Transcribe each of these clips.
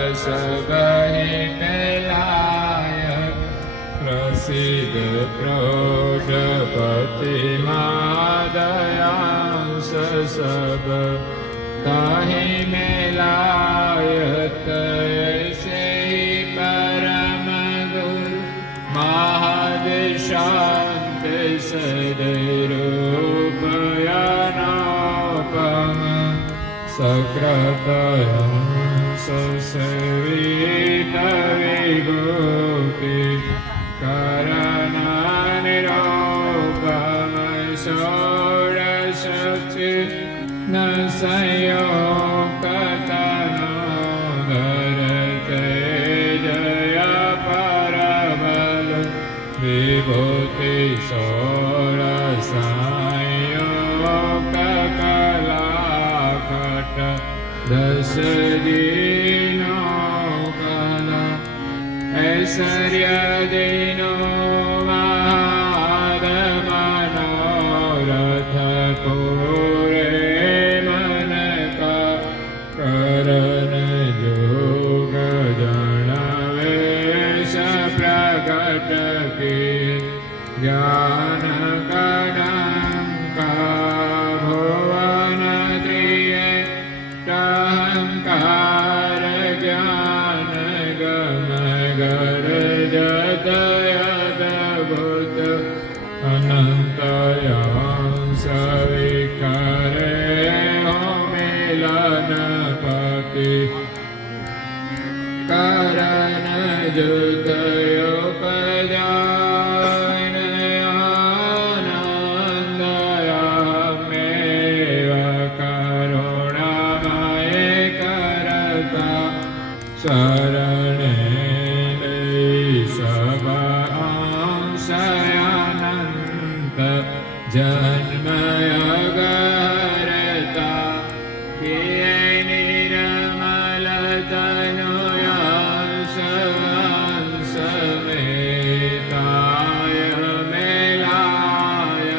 सहदसबहि मिलाय प्रसीद प्रौढ़पतिमादयांश सब ताहि मिलाय तैसे परम गुरु महद शांति सदरूपयनापम सकृतयं सवितविभूति करणनिरूपम षोडशचि न संयोगतनोधर तेजय परबल विभूति षोडशयोगकलाकट दश दीनो कला ऐश्वर्य दीनो महादमनोरथ पूरे मन का करण जोग जनवेश प्रकट की ज्ञान गणका भुवन त्रिये अहंकार ज्ञान गम गर जत अद्भुत अनंतयांश विखरे हो मिलन पति करण जुतयोपजान आनंदयामेव करुणामय करता शरणे सबंशयानंत जन्मयगरता किए निर्मल तनुयांश समेताय मेलाय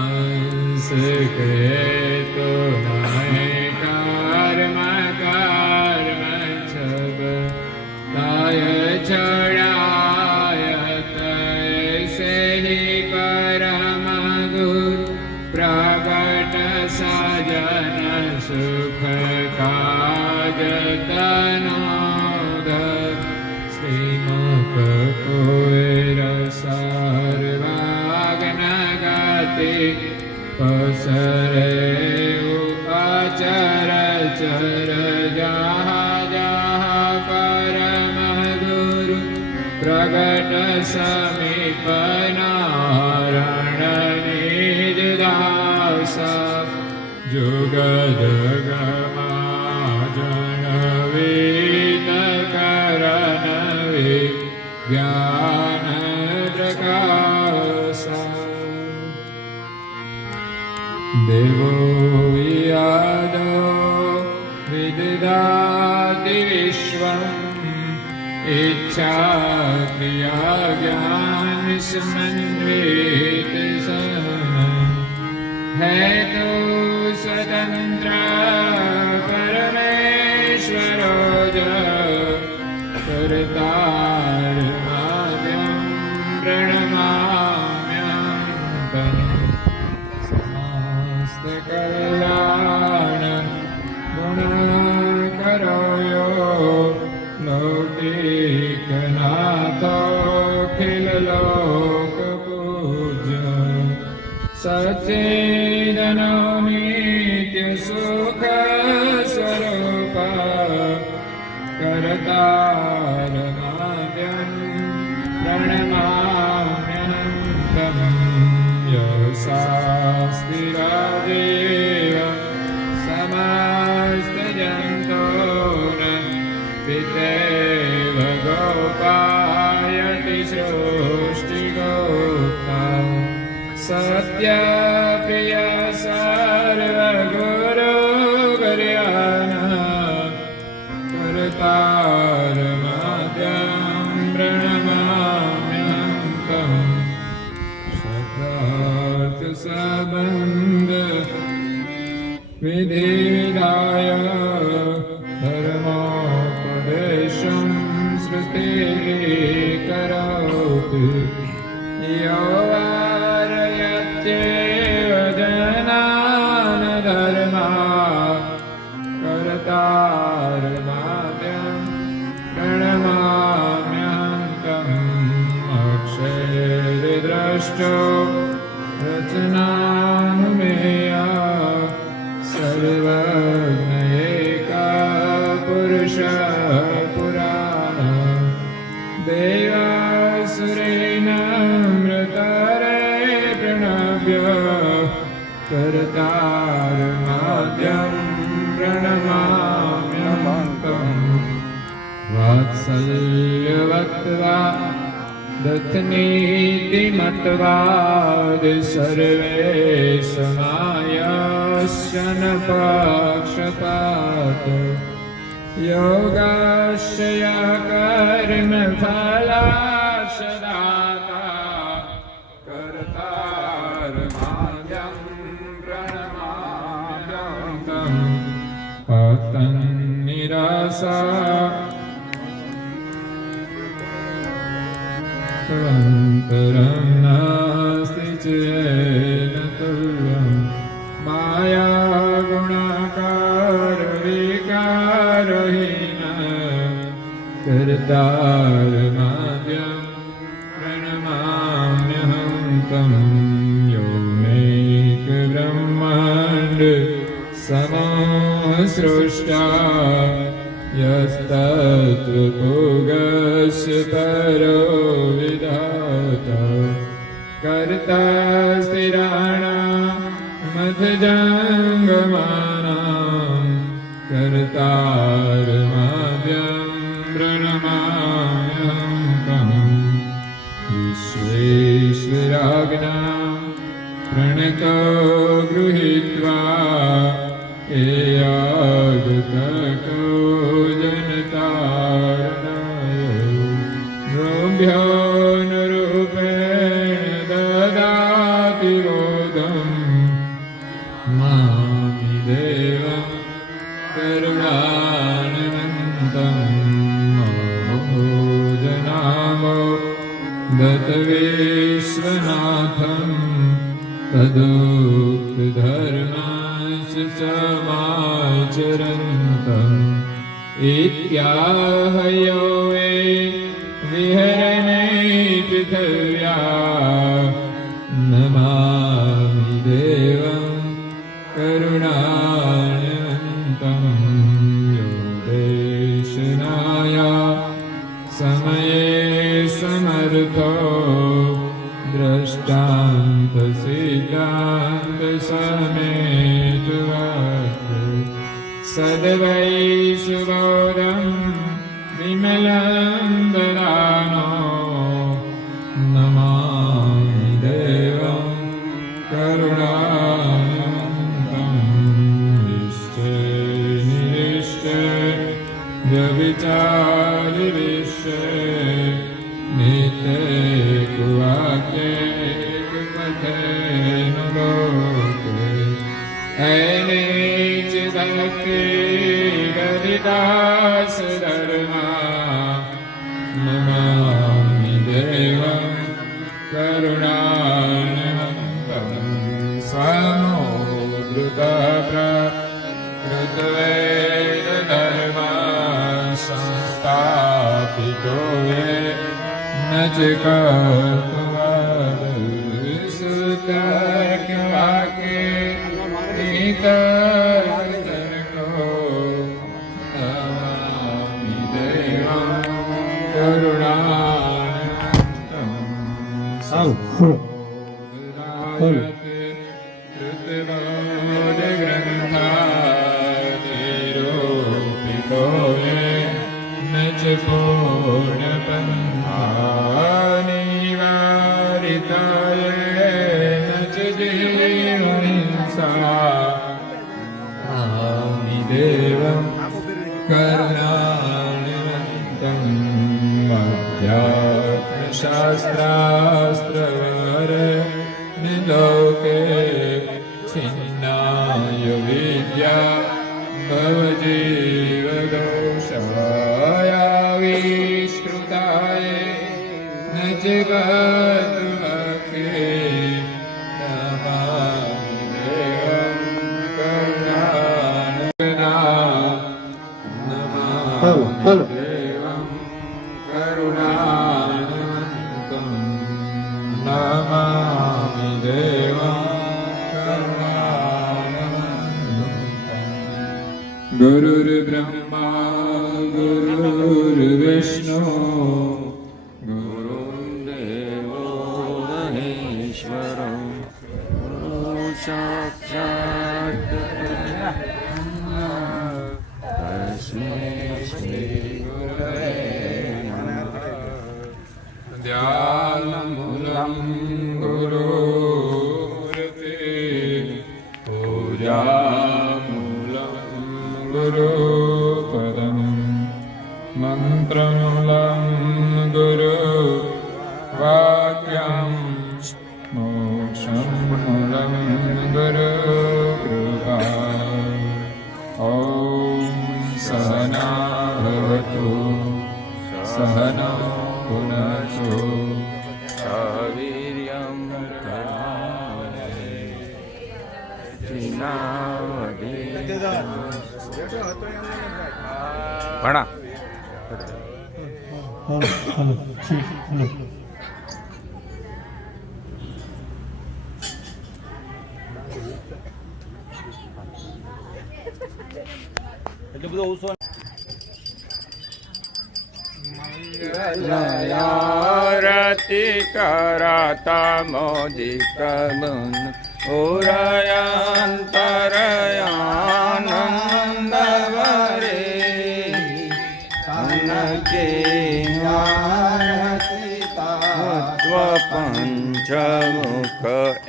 अंश कृतो मय कर्म कर्म छब ताय छड़ाय तैसे ही परम गुरु प्रगट सजन सुख काज तनोधर श्रीमुख कुएर सर्वाग्न गति पसरे अचर चर जहाँ जहाँ परम गुरु प्रगट समीप नारायण निज दासा जुगद गमाजन वीत करण ज्ञान प्रकाशा देवो यादो विदधाति विश्वम् इच्छा क्रिया ज्ञान समन्वित है तो स्वतंत्र परमेश्वरो करतार माध्यम प्रणमाम्यं समस्त कल्याण गुणकरो यो लौकिकनाथोऽखिल लोक पूज्य सच्चिदनो नित्य सुख स्वरूप करतार माद्यं प्रणमाम्यहं यशास्तिरादेव समस्त जन्तून् पितेव गोपायति सृष्टिगोप्ता सत्यप्रिय सर्वगुरुवर्यान् करतार विधिविधाय धर्मोपदेशं सृष्टिकरोति यो वारयत्येव जनान् धर्मा कर्तारमाद्यं प्रणमाम्यहं तम् अक्षयदृष्टो रचनानुमेया सर्वज्ञएका पुरुषः पुराण देवासुरेणामृतरे प्रणव्य कर्तारमाद्यं प्रणमाम्यहं तम् वात्सल्यवत्वा दत्तनीति मत्वाद् सर्वे समायस्य न पक्षपात योगाश्रया कर्मफलाशदाता कर्तारमाद्यं प्रणमाम्यहं तम् पतन्निरासा अन्तरं नास्ति चेन तुल्यं मायागुणाकारविकारहीन कर्तारमाद्यं प्रणमाम्यहं तम् यो मेकब्रह्माण्ड समोऽसृष्टा यस्तत्र भोगस्य परो विधाता कर्ता स्थिराणां मध्यजङ्गमानां कर्तारमाद्यं प्रणमाम्यहं तम् विश्वेश्वराज्ञा प्रणतो गृहीत्वा एयागतको जनतारणाय रूपेण ददाति बोधं मामि देवं करुणानिवन्तं महो जनामो दत्तविश्वनाथं तदुक्तधर्मांश्च च माचरन्तम् इत्याह यो वे विहरणे पृथिव्या नमामि देवं करुणानिवन्तं यो देशनाय समये समर्थो दृष्टान्तसिद्धान्तसमेतुवाक् सद्वै सुबोधं विमलं ददानो नमामि देवं करुणानिवन्तं निश्चे निरिष्टे व्यभिचारिविश्वे नित्ये कुवाक्ये कुपथेन लोके ऐनेचिदक्ति गदितास धर्मा नमामि देवं करुणानिवन्तं समोद्धृतप्रकृतवेदधर्मान् संस्थापितो ये न च कर्तुवाक्ये तर्को नमामि देवं करुणानिवन्तं कृतबोधग्रन्थानिरूपितो ये न च पूर्णपन्थानिवारिताय न च जीवहिंसा नमामि देवं करुणानिवन्तं अध्यात्मशास्त्रास्त्रवर निलोके छिन्नाय विद्या या भवजीवदोषाय विश्रुताय न जगद्भक्ते नमामि देवं करुणानन्दं नमामि देवं करुणानन्दं नमामि देवं गुरुर्ब्रह्मा गुरुर्विष्णु गुरुर्देवो महेश्वरः गुरुः साक्षात् तस्मै श्रीगुरवे नमः ध्यानमूलं गुरुमूर्ते पूजा गुरुपदं मन्त्रमूलं गुरुवाक्यं मोक्षमूलं गुरुकृपा ॐ सहना भवतु सहनौ भुनक्तु सवीर्यं ભણા એટલે બધો ઉસો મંગલારતિ કરતા મોદિત મન ઉરયાંતરયાનંદ વરે તનકે પંચમુખ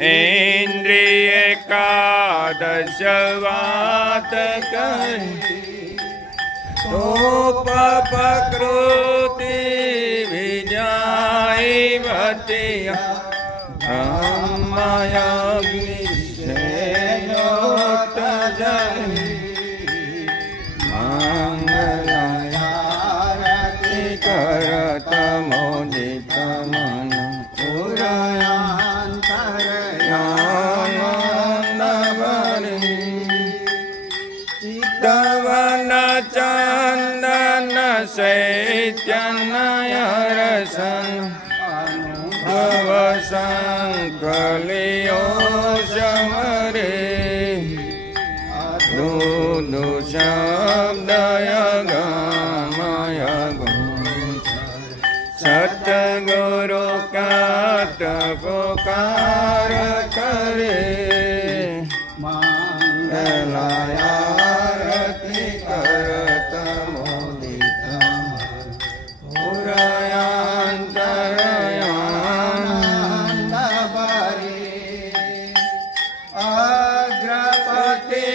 ઇન્દ્રિય એકાદશ વાત કરી પ્રકૃતિ વિજય મંગલારતિ કરત મોદિત મન ઉરયાંતરયાનંદ વરે ચિતવન ચંદન ચૈતન્ય રસન ભવસંકલિયો સમરે દુદુ શબ્દય ગમય સતગુરુ કાત પુકાર કરે મંગલારતિ કરત મોદિત ઉરયાંતરયાનંદ વરે અગ્રપતિ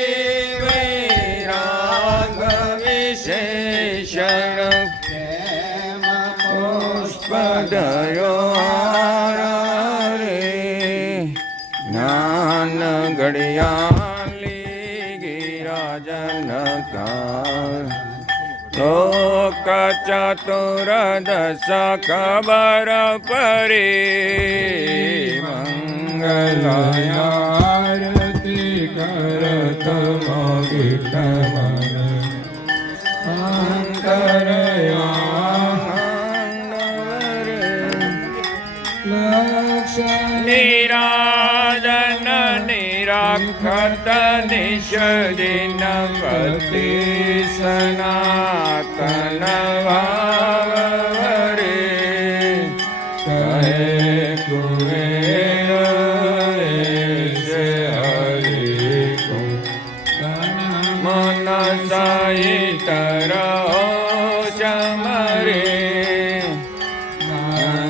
વૈરાગ વિશેષણ પુષ્પદયો રે જ્ઞાન ઘડિયાલી ગિરાજનકાર લોક ચતુર્દશ ખબર પરે મંગલારતિ કરત મોદિત મન નિરાજન નિરાખત નિષદિનવતિ સનાતન ભાવ વરે કહે મન સહિત રહો ચમરે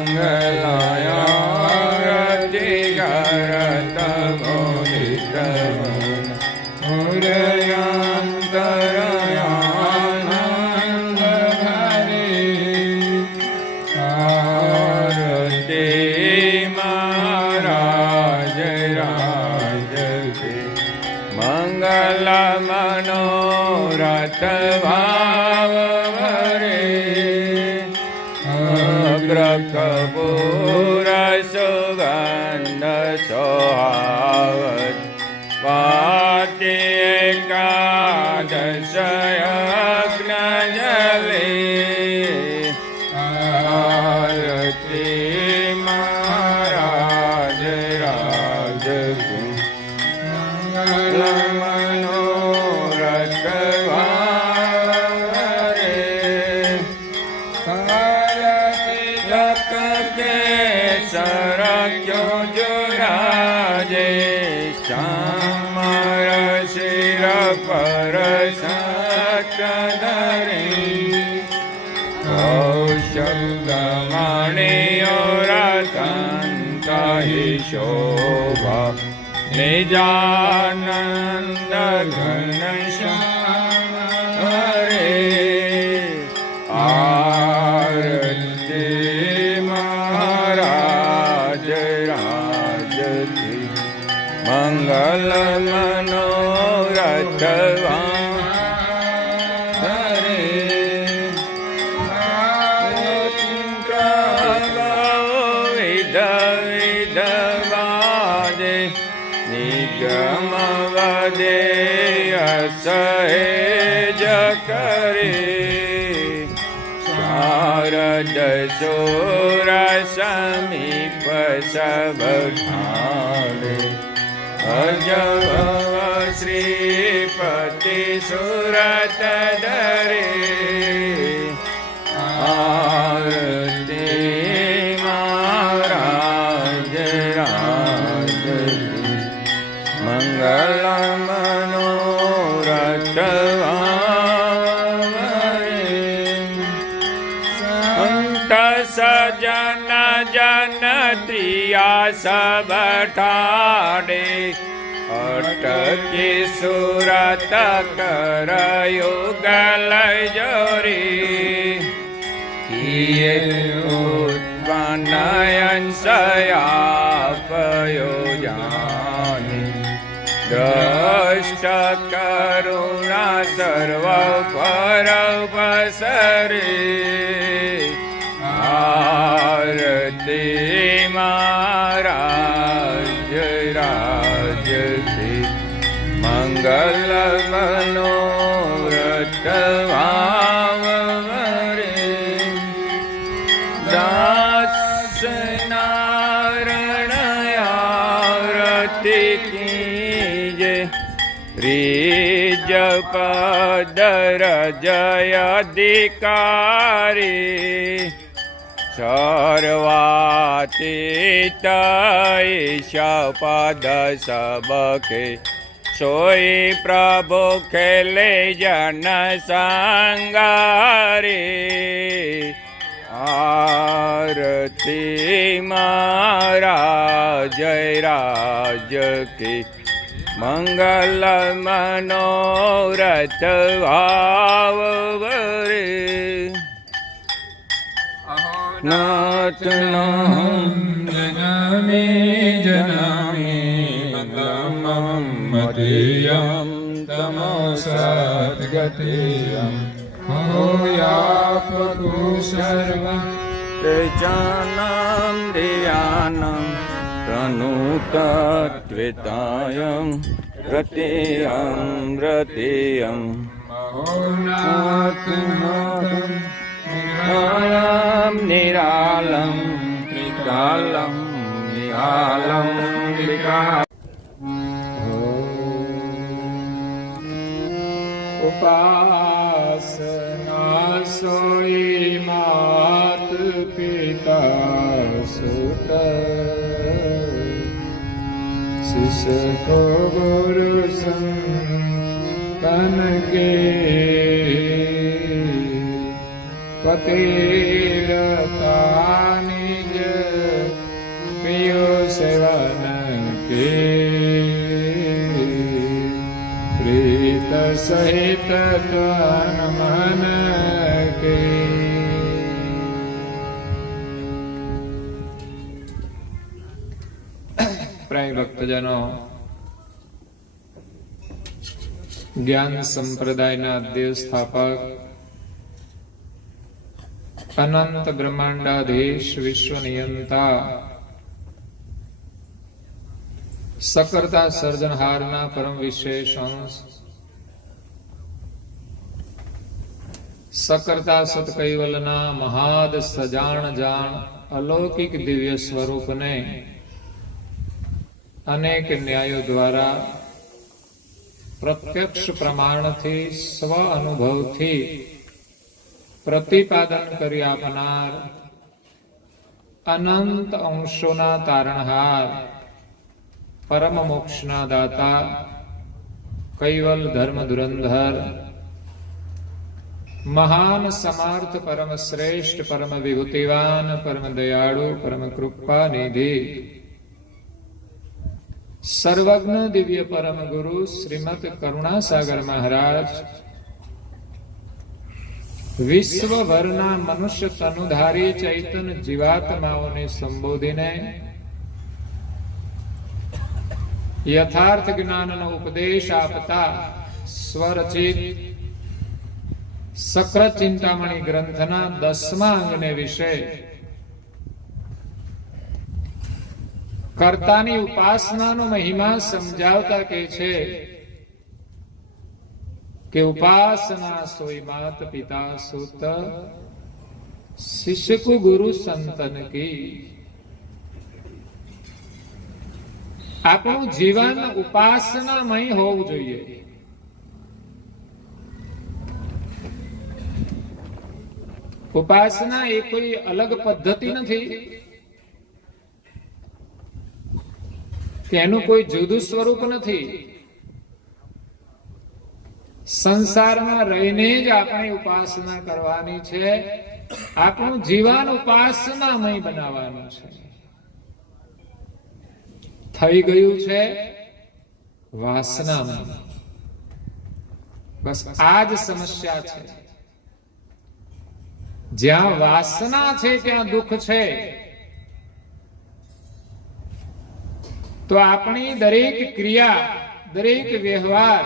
મંગલારતિ કરત મોદિત મન ઉરયાંતરયાનંદ વરે આરતિ મહારાજ રાજ મંગલ મંગલ મનોરથ ભાવ વરે અગ્રકપૂર સુગંધ સોહાવત પાતિ એકાદશ યજ્ઞ જલે આરતી મહારાજ રાજ મંગલ મનોરથ વારે લક કે સરક્યો જોરાજે શ્યામર શિર પર સચદરી કૌશલમણિયો રતન કહી શોભા નિજાનંદ ઘનશ્યામ હરે આરતી મહારાજ રાજથી મંગલ મનોરથ નિગમ વદેય સહેજ કરે શારદ સુર સમીપ સબ ઠાણે અજભવ શ્રીપતિ સુરત ધરે આરતી મહારાજ રાજ મંગલ મનોરથ વારે સંત સજન જન ત્રિયા સબ ઠાડે અટકી સુરત કરયો ગલ જોરી કિયે ઉત્પન્ન અંશયાપયો જાની દ્રષ્ટ કરુણા સર્વ પર પસરે આરતી મહારાજ રાજથી મંગલ મનોરથ વાવ વરે દાસ નારાયણ આરતી કીજે ત્રીજ પદર જય અધિકારી સર્વાતીત ઈશ પદ સબકે સોઈ પ્રભુ ખેલે જન સંગારી આરતી મહારાજ રાજ કી મંગલ મનોરથ ભાવ વરે નાથ જનામે જનામે મંગલમ મધ્યમ તમસદ્ગતેયમ હોયાપતુ સર્વં તેજાનમ ધિયાનમ તનુતત્વિતાયં રતિયં રતિયં મહોનાથનાથં નિરાલમ નિરાલમ ત્રિકાલમ નિહાલમ ત્રિકાલમ ઉપાસના સોઈ માત પિતા સુત शिष्य को गुरु संतन के पतिरता निज पियो सेवन के प्रीत सहित तन मन के પ્રાય ભક્તજનો જ્ઞાન સંપ્રદાયના દેવ સ્થાપક, અનંત બ્રહ્માંડાધીશ, વિશ્વ નિયંતા, સકર્તા સર્જનહારના પરમ વિશેષ અંશ, સકર્તા સતકૈવલના મહાદ સજાણ જાણ અલૌકિક દિવ્ય સ્વરૂપને અનેક ન્યાયો દ્વારા પ્રત્યક્ષ પ્રમાણથી સ્વ અનુભવથી પ્રતિપાદન કરી આપનાર અનંત અંશોના તારણહાર, પરમ મોક્ષના દાતા, કૈવલ ધર્મ ધુરંધર, મહાન સમર્થ, પરમ શ્રેષ્ઠ, પરમ વિભૂતિવાન, પરમ દયાળુ, પરમ કૃપા નિધિ, સર્વજ્ઞ દિવ્ય પરમ ગુરુ શ્રીમદ કરુણાસાગર મહારાજ વિશ્વભરના મનુષ્ય તનુધારી ચૈતન જીવાત્માઓને સંબોધીને યથાર્થ જ્ઞાનનો ઉપદેશ આપતા સ્વરચિત સક્ર ચિંતામણી ગ્રંથના 10મા અંગને વિશે કર્તાની ઉપાસનાનો મહિમા સમજાવતા કહે છે કે ઉપાસના સોઈ માત પિતા સુત શિષ્ય કો ગુરુ સંતન કી. આપણું જીવન ઉપાસનામય હોવું જોઈએ. ઉપાસના એ કોઈ અલગ પદ્ધતિ નથી કે એનું કોઈ જુદું સ્વરૂપ નથી. સંસારમાં રહીને જ આપણે ઉપાસના કરવાની છે. આપણું જીવન ઉપાસનામય બનાવવાનું છે. થઈ ગયું છે વાસનામય. બસ આ જ સમસ્યા છે. જ્યાં વાસના છે ત્યાં દુઃખ છે. તો આપણી દરેક ક્રિયા, દરેક વ્યવહાર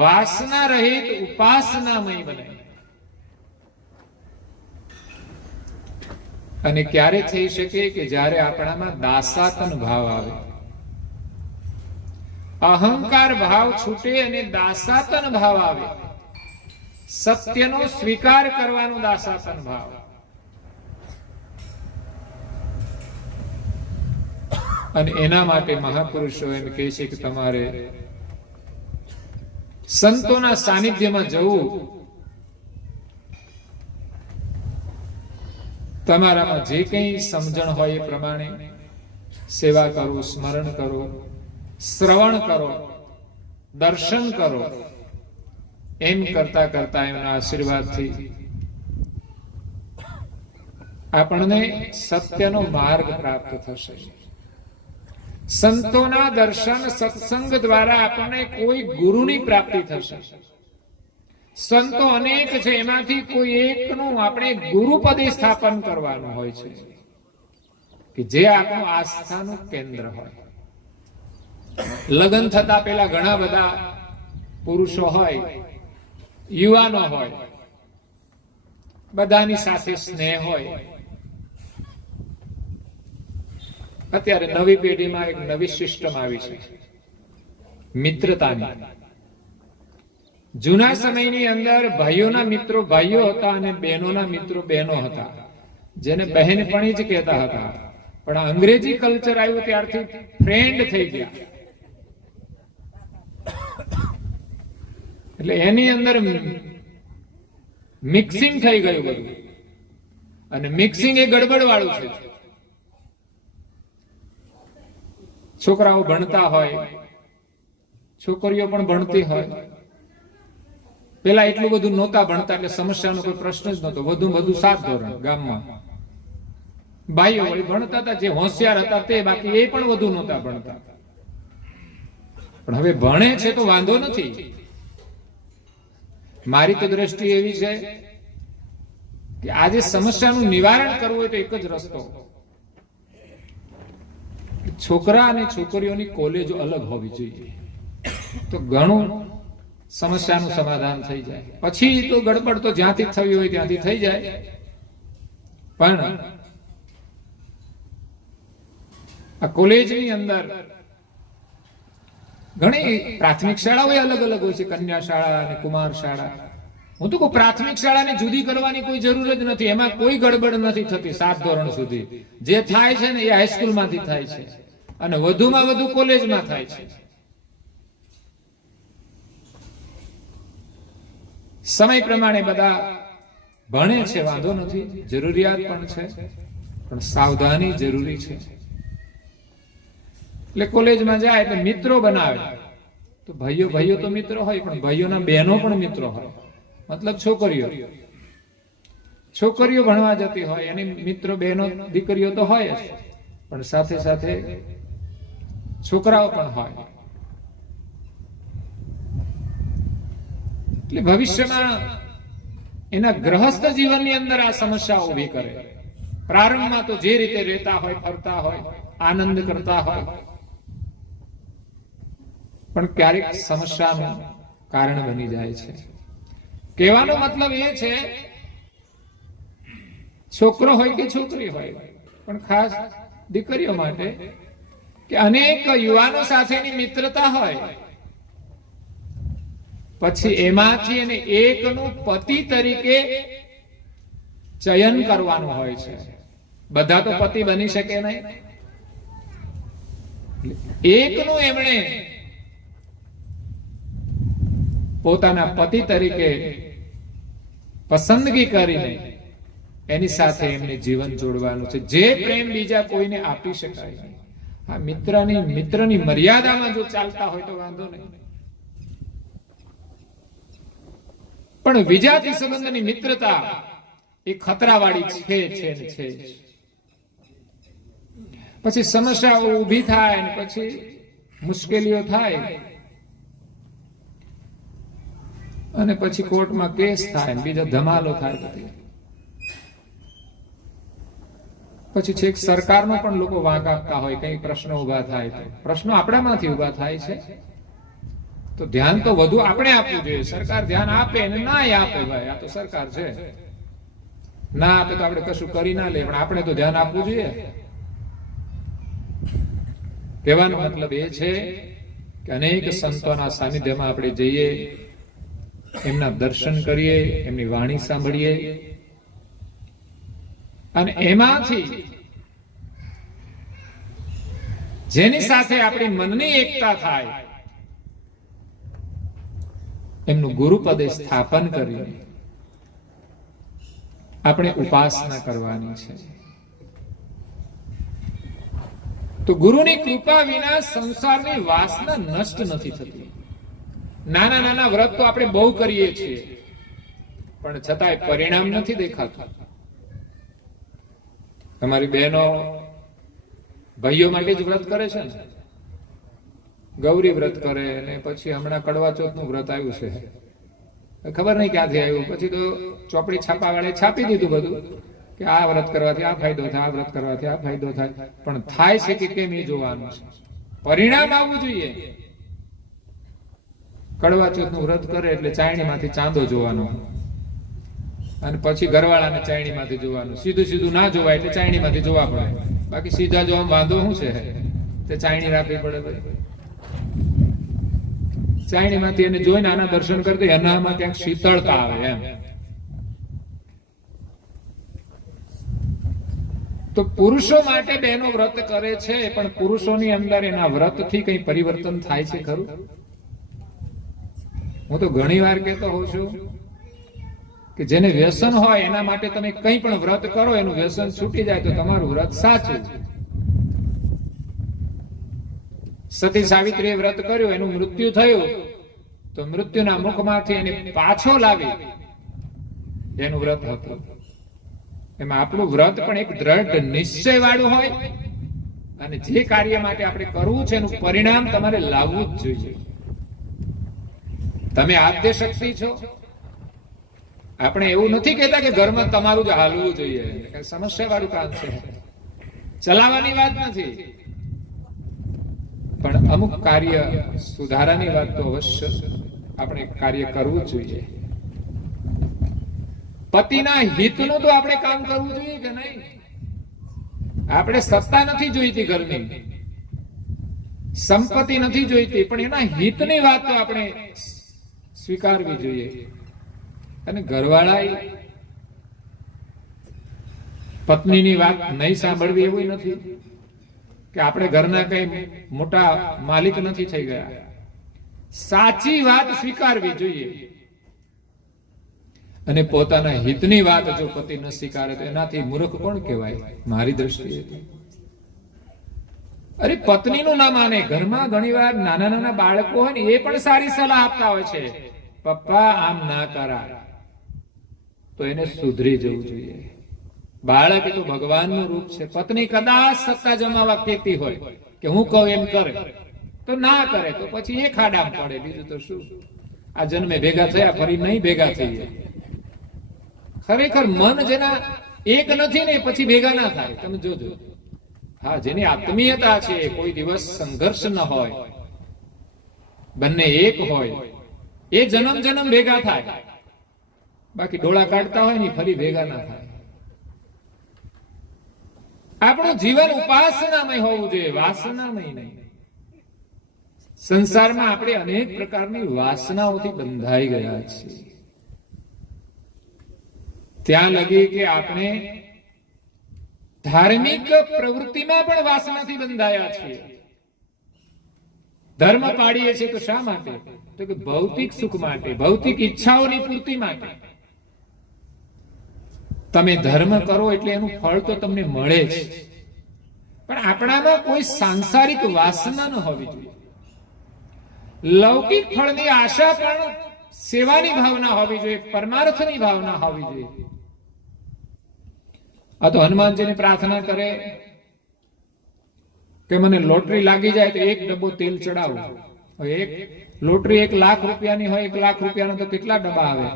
વાસના રહિત ઉપાસનામય બને. અને ક્યારે થઈ શકે કે જ્યારે આપણામાં દાસાતન ભાવ આવે, અહંકાર ભાવ છૂટે અને દાસાતન ભાવ આવે. સત્યનો સ્વીકાર કરવાનો દાસાતન ભાવ. અને એના માટે મહાપુરુષો એમ કહે છે કે તમારે સંતોના સાનિધ્યમાં જવું, તમારામાં જે કંઈ સમજણ હોય એ પ્રમાણે સેવા કરો, સ્મરણ કરો, શ્રવણ કરો, દર્શન કરો. એમ કરતા કરતા એમના આશીર્વાદથી આપણને સત્યનો માર્ગ પ્રાપ્ત થશે. સંતોના દર્શન સત્સંગ દ્વારા આપણને કોઈ ગુરુની પ્રાપ્તિ થશે. સંતો અનેક છે, એમાંથી કોઈ એકનું આપણે ગુરુ પદે સ્થાપન કરવાનું હોય છે કે જે આપણું આસ્થાનું કેન્દ્ર હોય. લગ્ન થતા પહેલા ઘણા બધા પુરુષો હોય, યુવાનો હોય, બધાની સાથે સ્નેહ હોય. અત્યારે નવી પેઢીમાં એક નવી સિસ્ટમ આવી છે મિત્રતાની. જૂના સમયની અંદર ભાઈઓના મિત્રો ભાઈઓ હતા અને બહેનોના મિત્રો બહેનો હતા, જેને બહેનપણી જ કહેતા હતા. પણ અંગ્રેજી કલ્ચર આવ્યું ત્યારથી ફ્રેન્ડ થઈ ગયા. એટલે એની અંદર મિક્સિંગ થઈ ગયું બધું. અને મિક્સિંગ એ ગડબડ વાળું છે. છોકરાઓ ભણતા હોય, છોકરીઓ પણ ભણતી હોય. પેલા એટલું બધું નહોતા ભણતા એટલે સમસ્યાનો કોઈ પ્રશ્ન જ નહોતો. વધુ વધુ 7 ધોરણ ગામમાં ભાઈઓ ભણતા હતા, જે હોશિયાર હતા તે. બાકી એ પણ વધુ નહોતા ભણતા. પણ હવે ભણે છે તો વાંધો નથી. મારી તો દ્રષ્ટિ એવી છે કે આજે સમસ્યાનું નિવારણ કરવું હોય તો એક જ રસ્તો, છોકરા અને છોકરીઓની કોલેજો અલગ હોવી જોઈએ. તો તો ઘણું સમસ્યાનું સમાધાન થઈ જાય. પછી તો ગડબડ તો જ્યાંથી થવી હોય ત્યાંથી થઈ જાય. પણ આ કોલેજની અંદર ઘણી પ્રાથમિક શાળાઓ અલગ અલગ હોય છે, કન્યા શાળા અને કુમાર શાળા. હું તો કહું પ્રાથમિક શાળાને જુદી કરવાની કોઈ જરૂર જ નથી. એમાં કોઈ ગડબડ નથી થતી 7 ધોરણ સુધી. જે થાય છે ને એ હાઈસ્કૂલમાંથી થાય છે અને વધુમાં વધુ કોલેજમાં થાય છે. સમય પ્રમાણે બધા ભણે છે, વાંધો નથી, જરૂરિયાત પણ છે, પણ સાવધાની જરૂરી છે. એટલે કોલેજમાં જાય એટલે મિત્રો બનાવે. તો ભાઈઓ ભાઈઓ તો મિત્રો હોય, પણ ભાઈઓના બહેનો પણ મિત્રો હોય. મતલબ છોકરીઓ ભણવા જતી હોય એની મિત્રો બહેનો દીકરીઓ તો હોય જ, પણ સાથે સાથે છોકરાઓ પણ હોય. એટલે ભવિષ્યમાં એના ગ્રહસ્થ જીવનની અંદર આ સમસ્યાઓ ઊભી કરે. પ્રારંભમાં તો જે રીતે રહેતા હોય, ફરતા હોય, આનંદ કરતા હોય, પણ ક્યારેક સમસ્યાનું કારણ બની જાય છે. કહેવાનો મતલબ એ છે, છોકરો હોય કે છોકરી હોય, પણ ખાસ દીકરીઓ માટે કે અનેક યુવાનો સાથેની મિત્રતા હોય, પછી એમાંથી એને એકનું પતિ તરીકે ચયન કરવાનું હોય છે. બધા તો પતિ બની શકે નહીં. એકનું એમણે પોતાના પતિ તરીકે પસંદગી કરીને એની સાથે એમને જીવન જોડવાનું છે. જે પ્રેમ બીજા કોઈને આપી શકાય નહીં. આ મિત્રની મર્યાદામાં જો ચાલતા હોય તો વાંધો નહીં, પણ વિજાતિ સંબંધની મિત્રતા એ ખતરાવાળી છે. પછી સમસ્યાઓ ઊભી થાય ને પછી મુશ્કેલીઓ થાય અને પછી કોર્ટમાં કેસ થાય, બીજા ધમાલો થાય. પછી છેક સરકારનો પણ લોકો વાંક આપતા હોય. કઈ પ્રશ્નો ઉભા થાય તો પ્રશ્નો આપણામાંથી ઉભા થાય છે, તો ધ્યાન તો વધુ આપણે આપવું જોઈએ. સરકાર ધ્યાન આપે ને ના આપે, ભાઈ આ તો સરકાર છે, ના આપે તો આપણે કશું કરી ના લે, પણ આપણે તો ધ્યાન આપવું જોઈએ. કહેવાનો મતલબ એ છે કે અનેક સંતોના સાનિધ્યમાં આપણે જઈએ, એમના દર્શન કરીએ, એમની વાણી સાંભળીએ, અને એમાંથી જેની સાથે આપણી મનની એકતા થાય એમનું ગુરુપદે સ્થાપન કરીને આપણે ઉપાસના કરવાની છે. તો ગુરુની કૃપા વિના સંસારની વાસના નષ્ટ નથી થતી. નાના નાના વ્રત તો આપણે બહુ કરીએ છીએ, પણ છતાંય પરિણામ નથી દેખાતું. તમારી બહેનો ભાઈઓ માટે જ વ્રત કરે છે ને, ગૌરી વ્રત કરે, અને પછી હમણાં કડવા ચોથનું વ્રત આવ્યું છે, ખબર નહીં ક્યાંથી આવ્યું. પછી તો ચોપડી છાપા વાળે છાપી દીધું બધું કે આ વ્રત કરવાથી આ ફાયદો થાય, આ વ્રત કરવાથી આ ફાયદો થાય, પણ થાય છે કે કેમ એ જોવાનું છે. પરિણામ આવવું જોઈએ. કડવા ચોથનું વ્રત કરે એટલે ચાયણીમાંથી ચાંદો જોવાનો, અને પછી ઘરવાળાને ચાયણીમાંથી જોવાનું. સીધું સીધું ના જોવાય એટલે ચાયણીમાંથી જોવા પડે. બાકી સીધા જોવામાં વાંધો શું છે, તે ચાયણી રાખવી પડે. ચાયણીમાંથી એને જોઈને આના દર્શન કરતી એનામાં ક્યાંક શીતળતા આવે એમ. તો પુરુષો માટે બહેનો વ્રત કરે છે, પણ પુરુષોની અંદર એના વ્રતથી કઈ પરિવર્તન થાય છે ખરું? હું તો ઘણી વાર કહેતો હોઉં છું કે જેને વ્યસન હોય એના માટે તમે કંઈ પણ વ્રત કરો, એનું વ્યસન છૂટી જાય તો તમારું વ્રત સાચું. સતી સાવિત્રીએ વ્રત કર્યું, એનું મૃત્યુ થયું, તો મૃત્યુના મુખમાંથી એને પાછો લાવી એનું વ્રત હતું. એમાં આપણું વ્રત પણ એક દ્રઢ નિશ્ચય વાળું હોય, અને જે કાર્ય માટે આપણે કરવું છે એનું પરિણામ તમારે લાવવું જ જોઈએ. તમે આદ્ય શક્તિ છો. આપણે એવું નથી કહેતા કે ઘરમાં તમારું જ હાલવું જોઈએ, સમસ્યા વાળું કામ છે, ચલાવવાની વાત નથી. પણ અમુક કાર્ય સુધારાની વાત તો અવશ્ય આપણે કાર્ય કરવું જોઈએ. પતિના હિતનું તો આપણે કામ કરવું જોઈએ કે નહીં? આપણે સત્તા નથી જોઈતી ઘરની, સંપત્તિ નથી જોઈતી, પણ એના હિતની વાત તો આપણે સ્વીકારવી જોઈએ. અને ઘરવાળાએ પત્નીની વાત નહીં સાંભળવી એવું નથી કે આપણે ઘરના કઈ મોટા માલિક નથી થઈ ગયા. સાચી વાત સ્વીકારવી જોઈએ. અને પોતાના હિતની વાત જો પતિ ન સ્વીકારે તો એનાથી મૂર્ખ કોણ કહેવાય મારી દ્રષ્ટિએ? અરે પત્નીનું ના માને. ઘરમાં ઘણીવાર નાના નાના બાળકો હોય ને એ પણ સારી સલાહ આપતા હોય છે, પપ્પા આમ ના કરાય, તો એને સુધરી જવું જોઈએ. બાળક એ તો ભગવાનનું રૂપ છે. પત્ની કદાચ સત્તા જમાવા કહેતી હોય કે હું કહું એમ કરે તો ના કરે, તો પછી એ ખાડામાં પડે. બીજું તો શું? આ જન્મે ભેગા થયા, ફરી નહીં ભેગા થઈએ. ખરેખર મન જેના એક નથી ને પછી ભેગા ના થાય. તમે જોજો. હા, જેની આત્મીયતા છે, કોઈ દિવસ સંઘર્ષ ન હોય, બંને એક હોય, એ જન્મ જન્મ ભેગા થાય. બાકી ડોળા કાઢતા હોય ને ફરી ભેગા ના થાય. આપણું જીવન ઉપાસનામય હોવું જોઈએ, વાસનામય નહીં. સંસારમાં આપણે અનેક પ્રકારની વાસનાઓથી બંધાઈ ગયા છીએ. ત્યાં લગી કે આપણે ધાર્મિક પ્રવૃત્તિમાં પણ વાસનાથી બંધાયા છીએ. ધર્મ પાડીએ છીએ તો શા માટે? તો કે ભૌતિક સુખ માટે, ભૌતિક ઈચ્છાઓની પૂર્તિ માટે. તમે ધર્મ કરો એટલે એનું ફળ તો તમને મળે જ, પણ આપણામાં કોઈ સાંસારિક વાસના ન હોવી જોઈએ. લૌકિક ફળની આશા પણ સેવાની ભાવના હોવી જોઈએ, પરમાર્થની ભાવના હોવી જોઈએ. આ તો હનુમાનજીની પ્રાર્થના કરે કે મને લોટરી લાગી જાય તો એક ડબ્બો તેલ ચડાવો. એક લોટરી 1 લાખ રૂપિયાની હોય, 1 લાખ રૂપિયાનો તો કેટલા ડબ્બા આવે?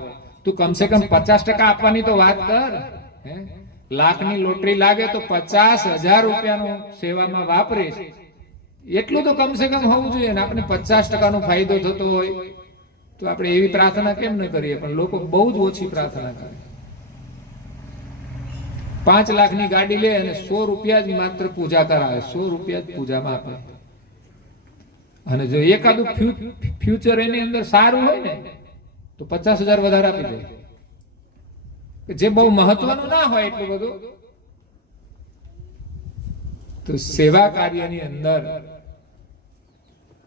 તું કમસે કમ 50% આપવાની તો વાત કર. લાખની લોટરી લાગે તો 50,000 રૂપિયાનો સેવામાં વાપરીશ, એટલું તો કમસે કમ હોવું જોઈએ. ને આપણે 50% ફાયદો થતો હોય તો આપણે એવી પ્રાર્થના કેમ ન કરીએ? પણ લોકો બહુ જ ઓછી પ્રાર્થના કરે. 5 લાખની ગાડી લે અને 100 રૂપિયા જ માત્ર પૂજા કરાવે, 100 રૂપિયા જ પૂજામાં આપે. અને જો એકાદું ફ્યુચર એની અંદર સારું હોય ને તો 50,000 વધારે આપી દે. જે બહુ મહત્વનું ના હોય એટલું બધું. તો સેવા કાર્યની અંદર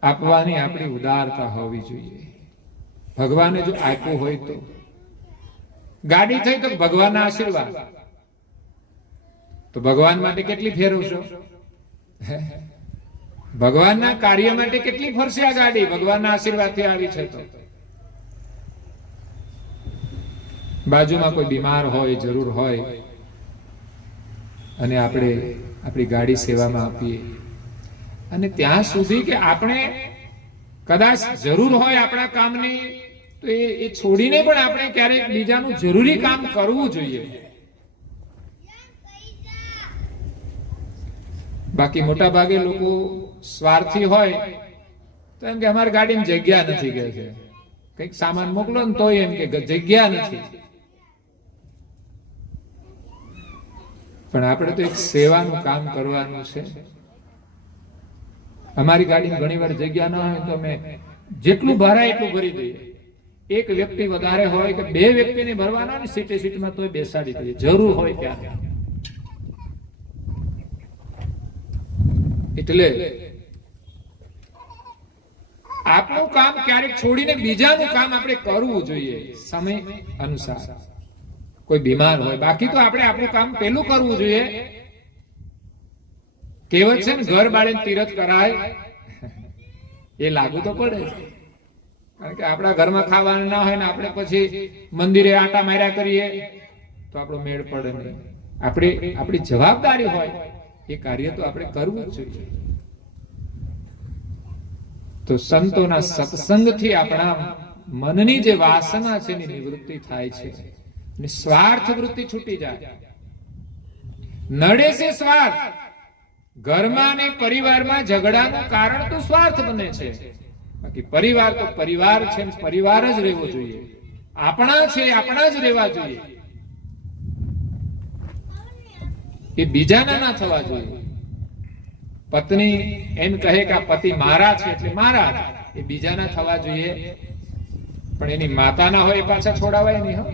આપવાની આપણી ઉદારતા હોવી જોઈએ. ભગવાને જો આપ્યું હોય તો. ગાડી થઈ તો ભગવાનના આશીર્વાદ, તો ભગવાન માટે કેટલી ફેરવશો? ભગવાનના કાર્ય માટે કેટલી ફરશે આ ગાડી? ભગવાનના આશીર્વાદથી આવી છે. તો બાજુમાં કોઈ બીમાર હોય, જરૂર હોય, અને આપણે આપણી ગાડી સેવામાં આપીએ, અને ત્યાં સુધી કે આપણે કદાચ જરૂર હોય આપણા કામની, તો એ છોડીને પણ આપણે ક્યારેક બીજાનું જરૂરી કામ કરવું જોઈએ. બાકી મોટા ભાગે લોકો સ્વાર્થી હોય તો એમ કે અમારી ગાડીમાં જગ્યા નથી, કે છે કઈક સામાન મોકલો ને તો એમ કે જગ્યા નથી. પણ આપણે તો એક સેવાનું કામ કરવાનું છે. અમારી ગાડીમાં ઘણી વાર જગ્યા ન હોય તો અમે જેટલું ભરાય એટલું ભરી દઈએ. એક વ્યક્તિ વધારે હોય કે 2 વ્યક્તિને ભરવાના ને સીટમાં તોય બેસાડી દઈએ, જરૂર હોય ત્યાં. એટલે આપણું કામ ક્યારેક છોડીને બીજાનું કામ આપણે કરવું જોઈએ સમય અનુસાર. કોઈ બીમાર હોય, બાકી તો આપણે આપણું કામ પેલું કરવું જોઈએ. કહેવત છે ને, ઘર બાળીને તીરથ કરાય, એ લાગુ તો પડે. કારણ કે આપણા ઘરમાં ખાવાનું ના હોય ને આપણે પછી મંદિરે આટા માર્યા કરીએ તો આપણો મેળ પડે નહીં. આપણી જવાબદારી હોય એ કાર્ય તો આપણે કરવું જ જોઈએ. તો સંતોના સત્સંગથી આપણા મનની જે વાસના છે એની નિવૃત્તિ થાય છે, અને સ્વાર્થ વૃત્તિ છૂટી જાય. નડે છે સ્વાર્થ, ઘરમાં ને પરિવારમાં ઝઘડાનું કારણ તો સ્વાર્થ બને છે. બાકી પરિવાર તો પરિવાર છે, પરિવાર જ રહેવો જોઈએ. આપણા છે, આપણા જ રહેવા જોઈએ. એ બીજાના ના થવા જોઈએ. પત્ની એમ કહે કે આ પતિ મારા છે એટલે મારા, એ બીજાના થવા જોઈએ. પણ એની માતાના હોય એ પાછા છોડાવાય નહીં.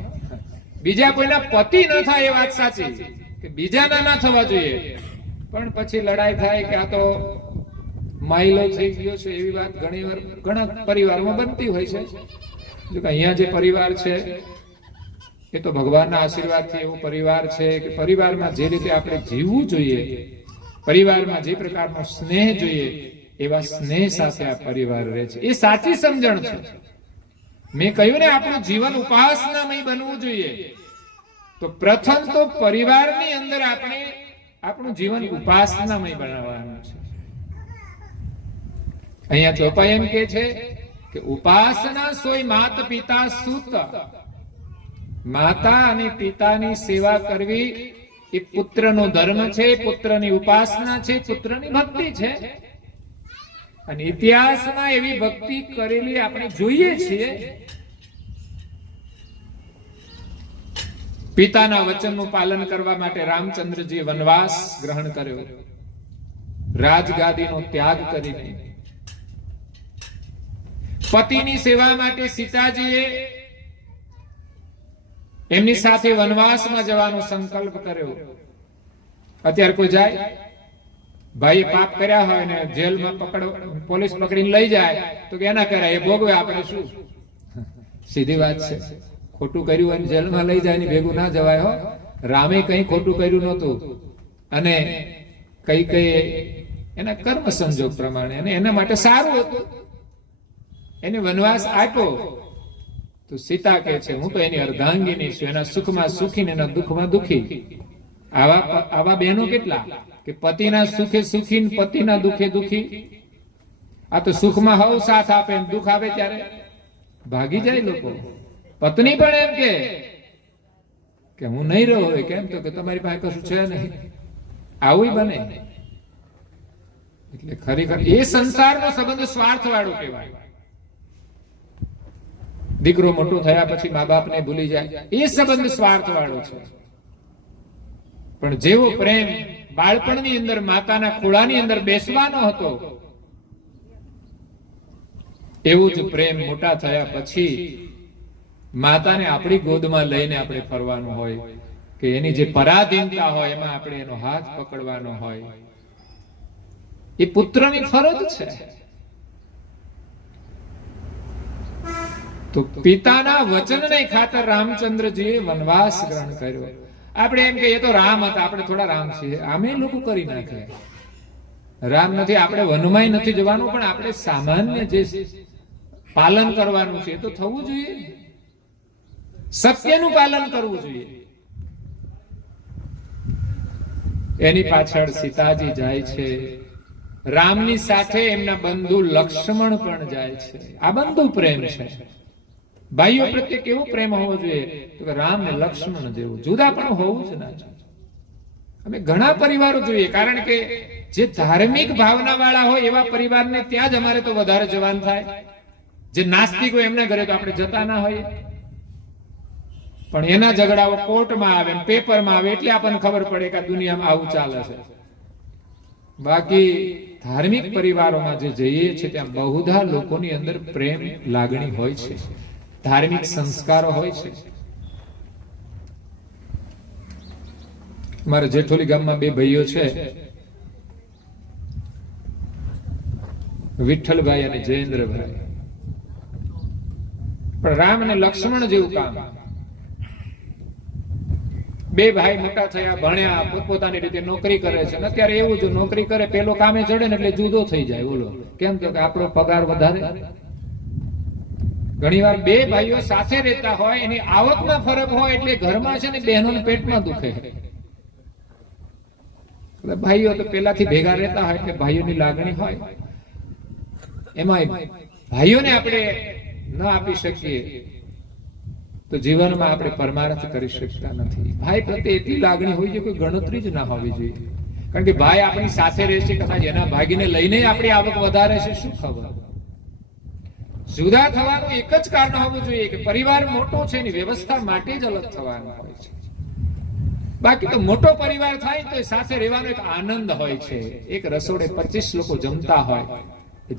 બીજા કોઈના પતિ ન થાય એ વાત સાચી, કે બીજાના ના થવા જોઈએ. પણ પછી લડાઈ થાય કે આ તો માયલો થઈ ગયો છે, એવી વાત ઘણા પરિવારમાં બનતી હોય છે. જો કે અહીંયા જે પરિવાર છે એ તો ભગવાનના આશીર્વાદથી એવો પરિવાર છે કે પરિવારમાં જે રીતે આપણે જીવવું જોઈએ, પરિવારમાં જે પ્રકારનો સ્નેહ જોઈએ, એવા સ્નેહ સાથે આ પરિવાર રહે છે. એ સાચી સમજણ છે. મેં કહ્યું ને, આપણું જીવન ઉપાસનામય બનવું જોઈએ. તો પ્રથમ તો પરિવારની અંદર આપણે આપણું જીવન ઉપાસનામય બનાવવાનું છે. અહીંયા ચોપાઈ એમ કે છે કે ઉપાસના સોય માત પિતા સુત. માતા અને પિતાની સેવા કરવી એ પુત્રનો ધર્મ છે, પુત્રની ઉપાસના છે, પુત્રની ભક્તિ છે. અને ઇતિહાસમાં એવી ભક્તિ કરેલી આપણે જોઈએ છીએ. પિતાના વચનનું પાલન કરવા માટે રામચંદ્રજી વનવાસ ગ્રહણ કર્યો, રાજગાદીનો ત્યાગ કરીને. પતિની સેવા માટે સીતાજીએ એમની સાથે વનવાસમાં જવાનો સંકલ્પ કર્યો. અત્યારે કોઈ જાય, ભાઈએ પાપ કર્યા હોય ને જેલમાં પોલીસ પકડીને લઈ જાય તો કે એના કરાય, એ ભોગવે, આપણે શું? સીધી વાત છે. ખોટું કર્યું હોય જેલમાં લઈ જાય ને ભેગું ના જવાય. હો, રામે કઈ ખોટું કર્યું નહોતું, અને કઈ એના કર્મ સંજોગ પ્રમાણે અને એના માટે સારું હતું, એને વનવાસ આપ્યો. તો સીતા કહે છે, હું તો એની અર્ધાંગીની છું, એના સુખમાં સુખી ને એના દુઃખમાં દુઃખી. આવા બહેનો કેટલા કે પતિના સુખે સુખી ને પતિના દુઃખે દુઃખી. આ તો સુખમાં હવ સાથ આપે, દુઃખ આવે ત્યારે ભાગી જાય લોકો. પત્ની પણ એમ કે હું નહીં રહું હોય, કેમ તો કે તમારી પાસે કશું છે નહીં. આવું બને. એટલે ખરેખર એ સંસારનો સંબંધ સ્વાર્થ વાળો કહેવાય. દીકરો મોટો થયા પછી મા બાપને ભૂલી જાય, એ સંબંધ સ્વાર્થ વાળો છે. પણ જેવો પ્રેમ બાળપણની અંદર માતાના ખોળાની અંદર બેસવાનો હતો, એવું જ પ્રેમ મોટા થયા પછી માતાને આપણી ગોદમાં લઈને આપણે ફરવાનું હોય, કે એની જે પરાધીનતા હોય એમાં આપણે એનો હાથ પકડવાનો હોય. એ પુત્રની ફરજ છે. તો પિતાના વચનને ખાતર રામચંદ્રજીએ વનવાસ ગ્રહણ કર્યો. આપણે એમ કે એ તો રામ હતા, આપણે થોડા રામ છીએ, આમે લોકો કરી નાખે. રામ નથી, આપણે વનમાંય નથી જવાનું, પણ આપણે સામાન્ય જે પાલન કરવાનું છે એ તો થવું જોઈએ. સત્યનું પાલન કરવું જોઈએ. એની પાછળ સીતાજી જાય છે, રામની સાથે એમના બંધુ લક્ષ્મણ પણ જાય છે. આ બંધુ પ્રેમ છે. ભાઈઓ પ્રત્યે કેવો પ્રેમ હોવો જોઈએ? તો કે રામ ને લક્ષ્મણ જેવું. જુદા પણ હોવું જ ના જોઈએ. અમે ઘણા પરિવારો જોઈએ, કારણ કે જે ધાર્મિક ભાવના વાળા હોય એવા પરિવારને ત્યાં જ અમારે તો વધારે જવાન થાય. જે નાસ્તિક હોય એમના ઘરે તો આપણે જતા ના હોઈએ, પણ એના ઝઘડાઓ કોર્ટમાં આવે, પેપરમાં આવે, એટલે આપણને ખબર પડે કે દુનિયામાં આવું ચાલે છે. બાકી ધાર્મિક પરિવારોમાં જે જઈએ છીએ ત્યાં બહુધા લોકોની અંદર પ્રેમ લાગણી હોય છે, ધાર્મિક સંસ્કારો હોય છે. મારા જેઠોલી ગામમાં બે ભાઈઓ છે, વિઠ્ઠલભાઈ અને જયેન્દ્રભાઈ. પણ રામ અને લક્ષ્મણ જેવું કામ. બે ભાઈ મોટા થયા, ભણ્યા, પોતપોતાની રીતે નોકરી કરે છે. અત્યારે એવું જો નોકરી કરે, પેલો કામે ચડે ને એટલે જુદો થઈ જાય. બોલો કેમ? તો કે આપણો પગાર વધારે. ઘણીવાર બે ભાઈઓ સાથે રહેતા હોય, એની આવકમાં ફરક હોય, એટલે ઘરમાં છે ને બહેનોને પેટમાં દુખે. ભાઈઓ તો પેલાથી ભેગા રહેતા હોય એટલે ભાઈઓની લાગણી હોય. એમાં ભાઈઓને આપણે ન આપી શકીએ તો જીવનમાં આપણે પરમાર્થ કરી શકતા નથી. ભાઈ પ્રત્યે એટલી લાગણી હોય છે, કોઈ ગણતરી જ ના હોવી જોઈએ. કારણ કે ભાઈ આપણી સાથે રહેશે, કદાચ એના ભાગીને લઈને આપણી આવક વધારે છે, શું ખબર. જુદા થવાનું એક જ કારણ હોવું જોઈએ કે પરિવાર મોટો છે એની વ્યવસ્થા માટે જ અલગ થવાનું હોય છે. બાકી તો મોટો પરિવાર થાય તો સાથે રહેવાનો એક આનંદ હોય છે. એક રસોડે 25 લોકો જમતા હોય,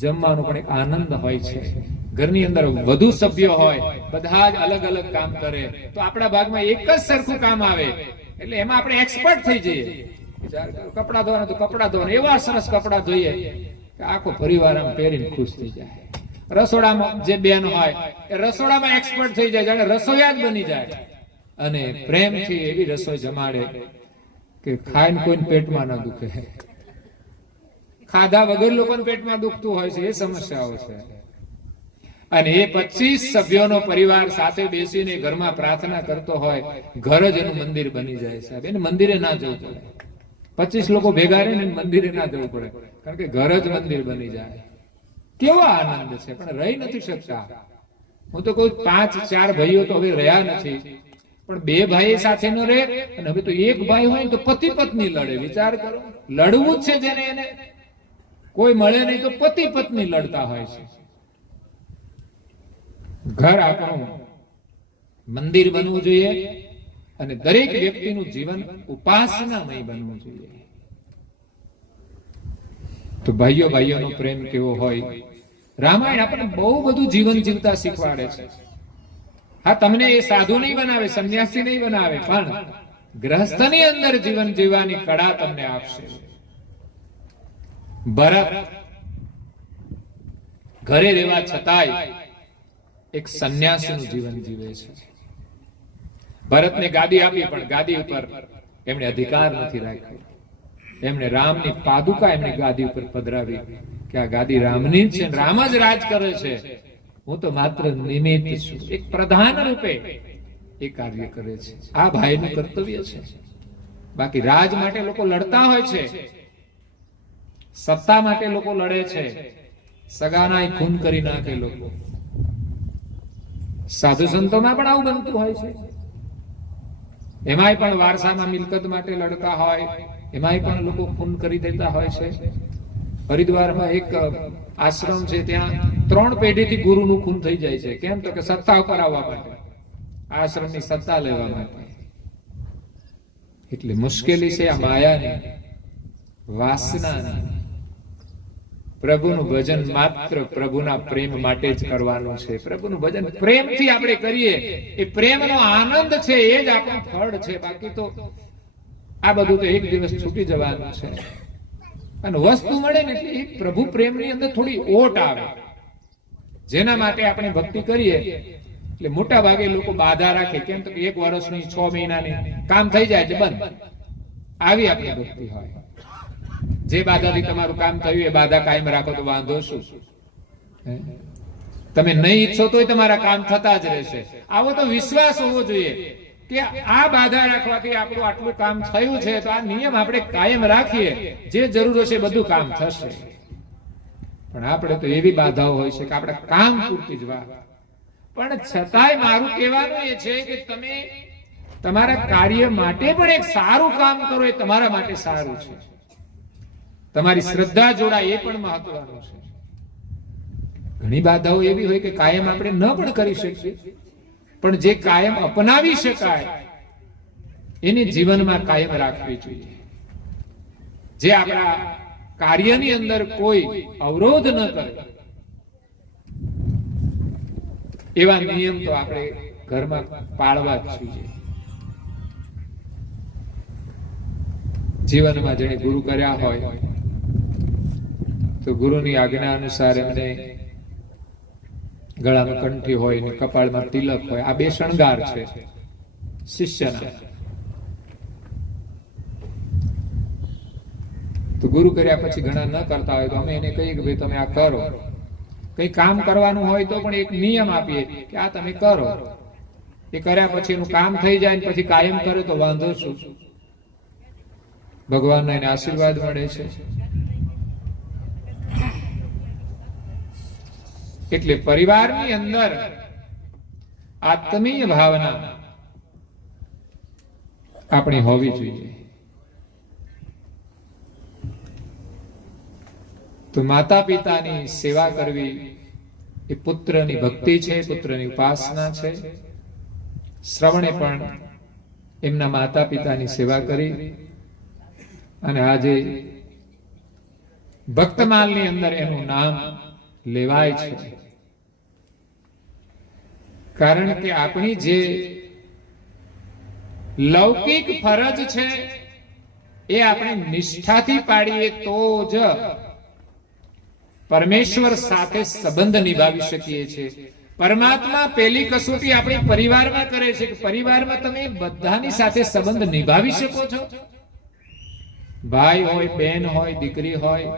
જમવાનો પણ એક આનંદ હોય છે. ઘરની અંદર વધુ સભ્યો હોય, બધા જ અલગ અલગ કામ કરે તો આપણા ભાગમાં એક જ સરખું કામ આવે, એટલે એમાં આપણે એક્સપર્ટ થઈ જઈએ. કપડા ધોવાના તો કપડા ધોવાના એવા સરસ કપડા ધોઈએ કે આખો પરિવાર આમ પહેરીને ખુશ થઈ જાય. રસોડામાં જે બેન હોય એ રસોડામાં એક્સપર્ટ થઈ જાય, જાણે રસોઈયા જ બની જાય, અને પ્રેમથી એવી રસોઈ જમાડે કે ખાઈને કોઈને પેટમાં ના દુખે. ખાધા વગર લોકોને પેટમાં દુખતું હોય છે, એ સમસ્યાઓ છે. અને એ 25 સભ્યોનો પરિવાર સાથે બેસીને ઘરમાં પ્રાર્થના કરતો હોય, ઘર જ એનું મંદિર બની જાય. સાહેબ, એને મંદિરે ના જવું પડે. 25 લોકો ભેગા રહીને મંદિરે ના જવું પડે, કારણ કે ઘર જ મંદિર બની જાય. કેવો આનંદ છે, પણ રહી નથી શકતા. હું તો કહું 5-4 ભાઈઓ તો હવે રહ્યા નથી, પણ 2 ભાઈ સાથે ન રહે, અને હવે તો એક ભાઈ હોય તો પતિ પત્ની લડે. વિચાર કરો, લડવું જ છે જેને, એને કોઈ મળે નહીં તો પતિ પત્ની લડતા હોય છે. ઘર આપણું મંદિર બનવું જોઈએ, અને દરેક વ્યક્તિનું જીવન ઉપાસનામય બનવું જોઈએ. તો ભાઈઓનો પ્રેમ કેવો હોય. રામાયણ આપણને બહુ બધું જીવન જીવતા શીખવાડે છે. હા, તમને એ સાધુ નહીં બનાવે, સંન્યાસી નહીં બનાવે, પણ ગ્રહસ્થની અંદર જીવન જીવવાની કળા તમને આપશે. ભરત ઘરે રહેવા છતાંય એક સંન્યાસીનું જીવન જીવે છે. ભરતને ગાદી આપી, પણ ગાદી ઉપર એમણે અધિકાર નથી રાખ્યો. એમણે રામની પાદુકા એમની ગાદી ઉપર પધરાવી કે આ ગાદી રામની જ છે, રામ જ રાજ કરે છે, હું તો માત્ર નિમિત્ત છું. એક પ્રધાન રૂપે એ કાર્ય કરે છે. આ ભાઈનું કર્તવ્ય છે. બાકી રાજ માટે લોકો લડતા હોય છે, સત્તા માટે લોકો લડે છે, સગાના ખૂન કરી નાખે લોકો. સાધુ સંતોમાં પણ આવું બનતું હોય છે. એમાંય પણ વારસામાં મિલકત માટે લડતા હોય, એમાંય પણ લોકો ખૂન કરી દેતા હોય છે. હરિદ્વારમાં એક આશ્રમ છે, ત્યાં 3 પેઢીથી ગુરુનું ખૂન થઈ જાય છે. કેમ? તો કે સત્તા ઉપર આવવા માટે, આશ્રમની સત્તા લેવા માટે. એટલે મુશ્કેલી છે આ માયાની, વાસનાની. પ્રભુનું ભજન માત્ર પ્રભુના પ્રેમ માટે જ કરવાનું છે. પ્રભુનું ભજન પ્રેમથી આપણે કરીએ, એ પ્રેમનો આનંદ છે, એ જ આપણું ફળ છે. બાકી તો આ બધું તો એક દિવસ છૂટી જવાનું છે. અને વસ્તુ મળે ને એટલે પ્રભુ પ્રેમની અંદર થોડી ઓટ આવે, જેના માટે આપણે ભક્તિ કરીએ. એટલે મોટા ભાગે લોકો બાધા રાખે. કેમ? તો 1 વર્ષની 6 મહિનાની કામ થઈ જાય એટલે બંધ. આવી આપણી ભક્તિ હોય. જે બાધાથી તમારું કામ થયું એ બાધા કાયમ રાખો તો વાંધો શું? તમે નહીં ઈચ્છો તોય તમારા કામ થતા જ રહેશે. આવો તો વિશ્વાસ હોવો જોઈએ કે આ બાધા રાખવાથી આપણું આટલું કામ થયું છે, તો આ નિયમ આપણે કાયમ રાખીએ, જે જરૂર હશે બધું કામ થશે. પણ આપણે તો એવી બાધાઓ હોય છે કે આપણે કામ પૂરતી જ વાત. પણ છતાંય મારું કહેવાનું એ છે કે તમે તમારા કાર્ય માટે પણ એક સારું કામ કરો, એ તમારા માટે સારું છે. તમારી શ્રદ્ધા જોડાય, એ પણ મહત્વનું છે. ઘણી બાધાઓ એવી હોય કે કાયમ આપણે ન પણ કરી શકીએ, પણ જે કાયમ અપનાવી શકાય એની જીવનમાં કાયમ રાખવી જોઈએ. જે આપણા કાર્યની અંદર કોઈ અવરોધ ન કરે એવા નિયમ તો આપણે ઘરમાં પાળવા જ જોઈએ. જીવનમાં જેણે ગુરુ કર્યા હોય તો ગુરુની આજ્ઞા અનુસાર એમને ગળામાં કંઠી હોય ને કપાળમાં તિલક હોય. આ 2 શણગાર છે શિષ્યના. તો ગુરુ કર્યા પછી ઘણા ન કરતા હોય તો અમે એને કહીએ કે ભાઈ તમે આ કરો. કઈ કામ કરવાનું હોય તો પણ એક નિયમ આપીએ કે આ તમે કરો. એ કર્યા પછી એનું કામ થઈ જાય ને પછી કાયમ કરે તો વાંધો શું? ભગવાનના એને આશીર્વાદ મળે છે. એટલે પરિવારની અંદર આત્મીય ભાવના આપણી હોવી જોઈએ. તો માતા પિતાની સેવા કરવી એ પુત્રની ભક્તિ છે, પુત્રની ઉપાસના છે. શ્રવણે પણ એમના માતા પિતાની સેવા કરી અને આજે ભક્તમાલની અંદર એનું નામ લેવાય છે. કારણ કે આપણી જે લૌકિક ફરજ છે એ આપણે નિષ્ઠાથી પાડીએ તો જ પરમેશ્વર સાથે સંબંધ નિભાવી શકીએ છીએ. પરમાત્મા પહેલી કસોટી આપણી પરિવારમાં કરે છે કે પરિવારમાં તમે બધાની સાથે સંબંધ નિભાવી શકો છો. ભાઈ હોય, બેન હોય, દીકરી હોય,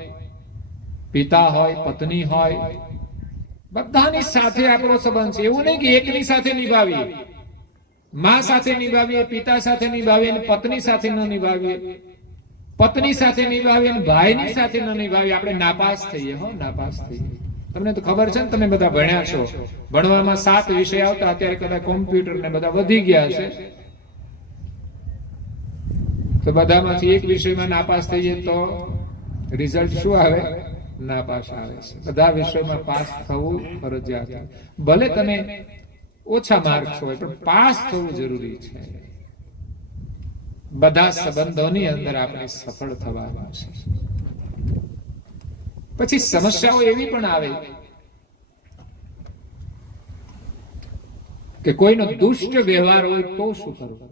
પિતા હોય, પત્ની હોય, બધાની સાથે આપણો સંબંધ છે. એવું નહીં કે એકની સાથે નિભાવીએ, માં સાથે નિભાવીએ, પિતા સાથે નિભાવીએ, પત્ની સાથે ન નિભાવીએ, પત્ની સાથે નિભાવીએ, ભાઈની સાથે ન નિભાવીએ, આપણે નાપાસ થઈએ. નાપાસ થઈએ. તમને તો ખબર છે ને, તમે બધા ભણ્યા છો. ભણવામાં 7 વિષય આવતા, અત્યારે કદાચ કોમ્પ્યુટર ને બધા વધી ગયા છે, તો બધામાંથી એક વિષયમાં નાપાસ થઈએ તો રિઝલ્ટ શું આવે? નાપાસ આવે છે. બધા વિષયોમાં પાસ થવું ફરજિયાત. ભલે તમે ઓછા માર્ક્સ હોય પણ પાસ થવું જરૂરી છે. બધા સંબંધોની અંદર આપણે સફળ થવાનું છે. પછી સમસ્યાઓ એવી પણ આવે કે કોઈનો દુષ્ટ વ્યવહાર હોય તો શું કરવું?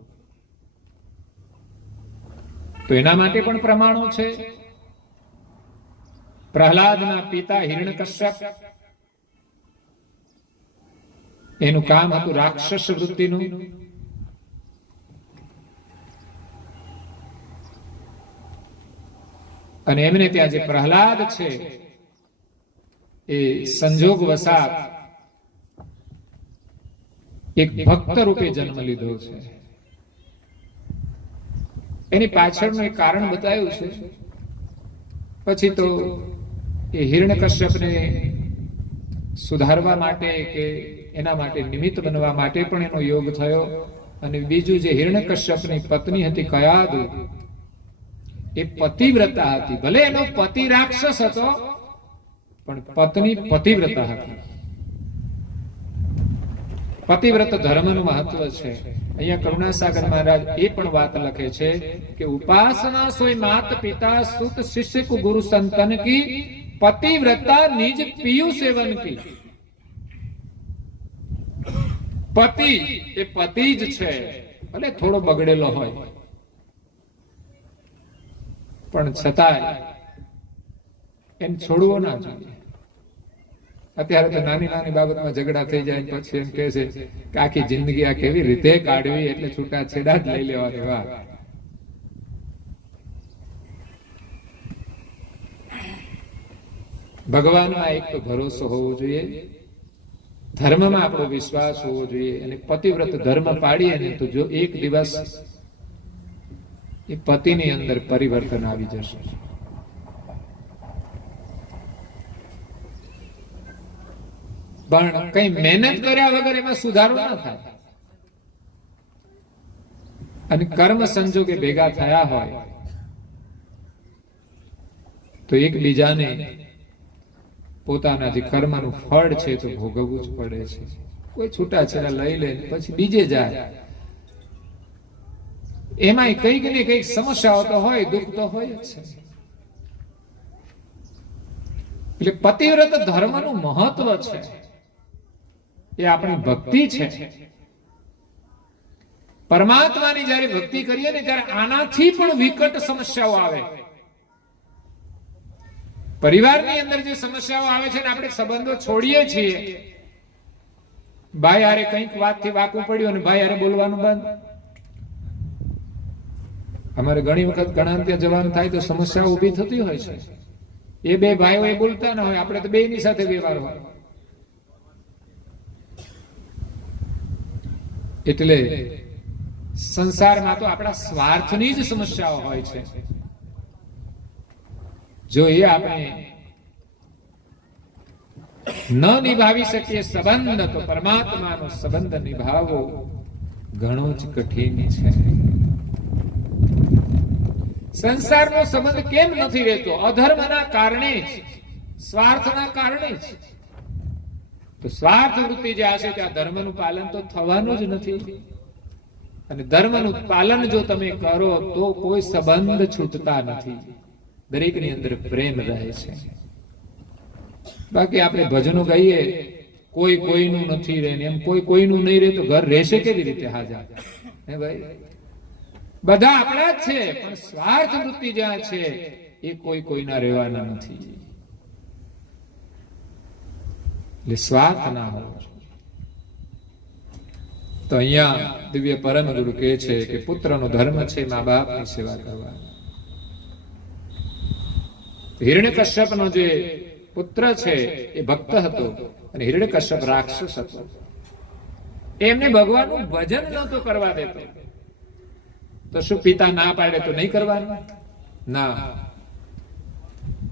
તો એના માટે પણ પ્રમાણો છે. પ્રહલાદના પિતા હિરણ્યકશ્યપ, એનું કામ હતું રાક્ષસ વૃત્તિનું. અને એમને ત્યાં જે પ્રહલાદ છે એ સંજોગ વસાત એક ભક્ત રૂપે જન્મ લીધો છે. એની પાછળનું એક કારણ બતાવ્યું છે. પછી તો એ હિરણ્યકશ્યપને સુધારવા માટે કે એના માટે નિમિત્ત બનવા માટે પણ એનો યોગ થયો. અને બીજું, જે હિરણ્યકશ્યપની પત્ની હતી કયાદુ, એ પતિવ્રતા હતી. ભલે એનો પતિ રાક્ષસ હતો પણ પત્ની પતિવ્રતા હતી. પતિવ્રત ધર્મનું મહત્વ છે. અહીંયા કરુણાસાગર મહારાજ એ પણ વાત લખે છે કે ઉપાસના સોય માત પિતા સુત શિષ્ય કુ ગુરુ સંતન કી, પતિવ્રતા નિજ પિયુ સેવન કી. પતિ એ પતિ જ છે, ભલે થોડો બગડેલો હોય પણ છતાંય એમ છોડવો ના જોઈએ. અત્યારે તો નાની નાની બાબતમાં ઝઘડા થઈ જાય, પછી એમ કહે છે કે આખી જિંદગી આ કેવી રીતે કાઢવી, એટલે છૂટા છેડા જ લઈ લેવાની વાત. ભગવાનમાં એક તો ભરોસો હોવો જોઈએ, ધર્મમાં આપણો વિશ્વાસ હોવો જોઈએ. અને પતિવ્રત ધર્મ પાડીએ ને તો જો એક દિવસ એ પતિની અંદર પરિવર્તન આવી જશે. પણ કઈ મહેનત કર્યા વગર એમાં સુધારો ના થાય. અને કર્મ સંજોગે ભેગા થયા હોય તો એકબીજાને પોતાના જે કર્મનું ફળ છે તો ભોગવવું જ પડે છે. કોઈ છૂટાછેડા લઈ લે પછી બીજે જાય, એમાંય કઈક ને કઈક સમસ્યાઓ તો હોય, દુઃખ તો હોય જ છે. એટલે પતિવ્રત ધર્મનું મહત્વ છે, એ આપણી ભક્તિ છે. પરમાત્માની જયારે ભક્તિ કરીએ ને ત્યારે આનાથી પણ વિકટ સમસ્યાઓ આવે. પરિવારની અંદર જે સમસ્યાઓ આવે છે ને, આપણે સંબંધો છોડીએ છીએ. ભાઈ હારે કંઈક વાતથી વાકું પડ્યું અને ભાઈ હારે બોલવાનું બંધ. અમારે ઘણી વખત ઘણા ત્યાં જવાનું થાય તો સમસ્યાઓ ઉભી થતી હોય છે. એ બે ભાઈઓ એ બોલતા ના હોય, આપણે તો બેની સાથે વ્યવહાર હોય. એટલે સંસારમાં તો આપણા સ્વાર્થની જ સમસ્યાઓ હોય છે. જો એ આપણે ન નિભાવી શકીએ સંબંધ, તો પરમાત્માનો સંબંધ નિભાવવો ઘણો જ કઠિન છે. સંસારનો સંબંધ કેમ નથી રહેતો? અધર્મના કારણે જ. સ્વાર્થના કારણે જ. તો સ્વાર્થ વૃત્તિ જે હશે ત્યાં ધર્મનું પાલન તો થવાનું જ નથી. અને ધર્મનું પાલન જો તમે કરો તો કોઈ સંબંધ છૂટતા નથી, દરેકની અંદર પ્રેમ રહે છે. બાકી આપણે ભજનો ગાઈએ, કોઈ કોઈનું નથી રહે, એમ કોઈ કોઈનું નહીં રહે તો ઘર રહેશે કેવી રીતે? હાજા હે ભાઈ, બધા આપણા જ છે, પણ સ્વાર્થ વૃત્તિ જ્યાં છે એ કોઈ કોઈના રહેવાના નથી. એટલે સ્વાર્થ ના હોવો જોઈએ. તો અહીંયા દિવ્ય પરમ ગુરુ કહે છે કે પુત્રનો ધર્મ છે મા બાપની સેવા કરવા. હિરણ્યકશ્યપનો જે પુત્ર છે એ ભક્ત હતો અને હિરણ્યકશ્યપ રાક્ષસ હતો. એમને ભગવાનનું ભજન નહોતો કરવા દેતો. તો શું પિતા ના પાડે તો નહીં કરવાનું? ના.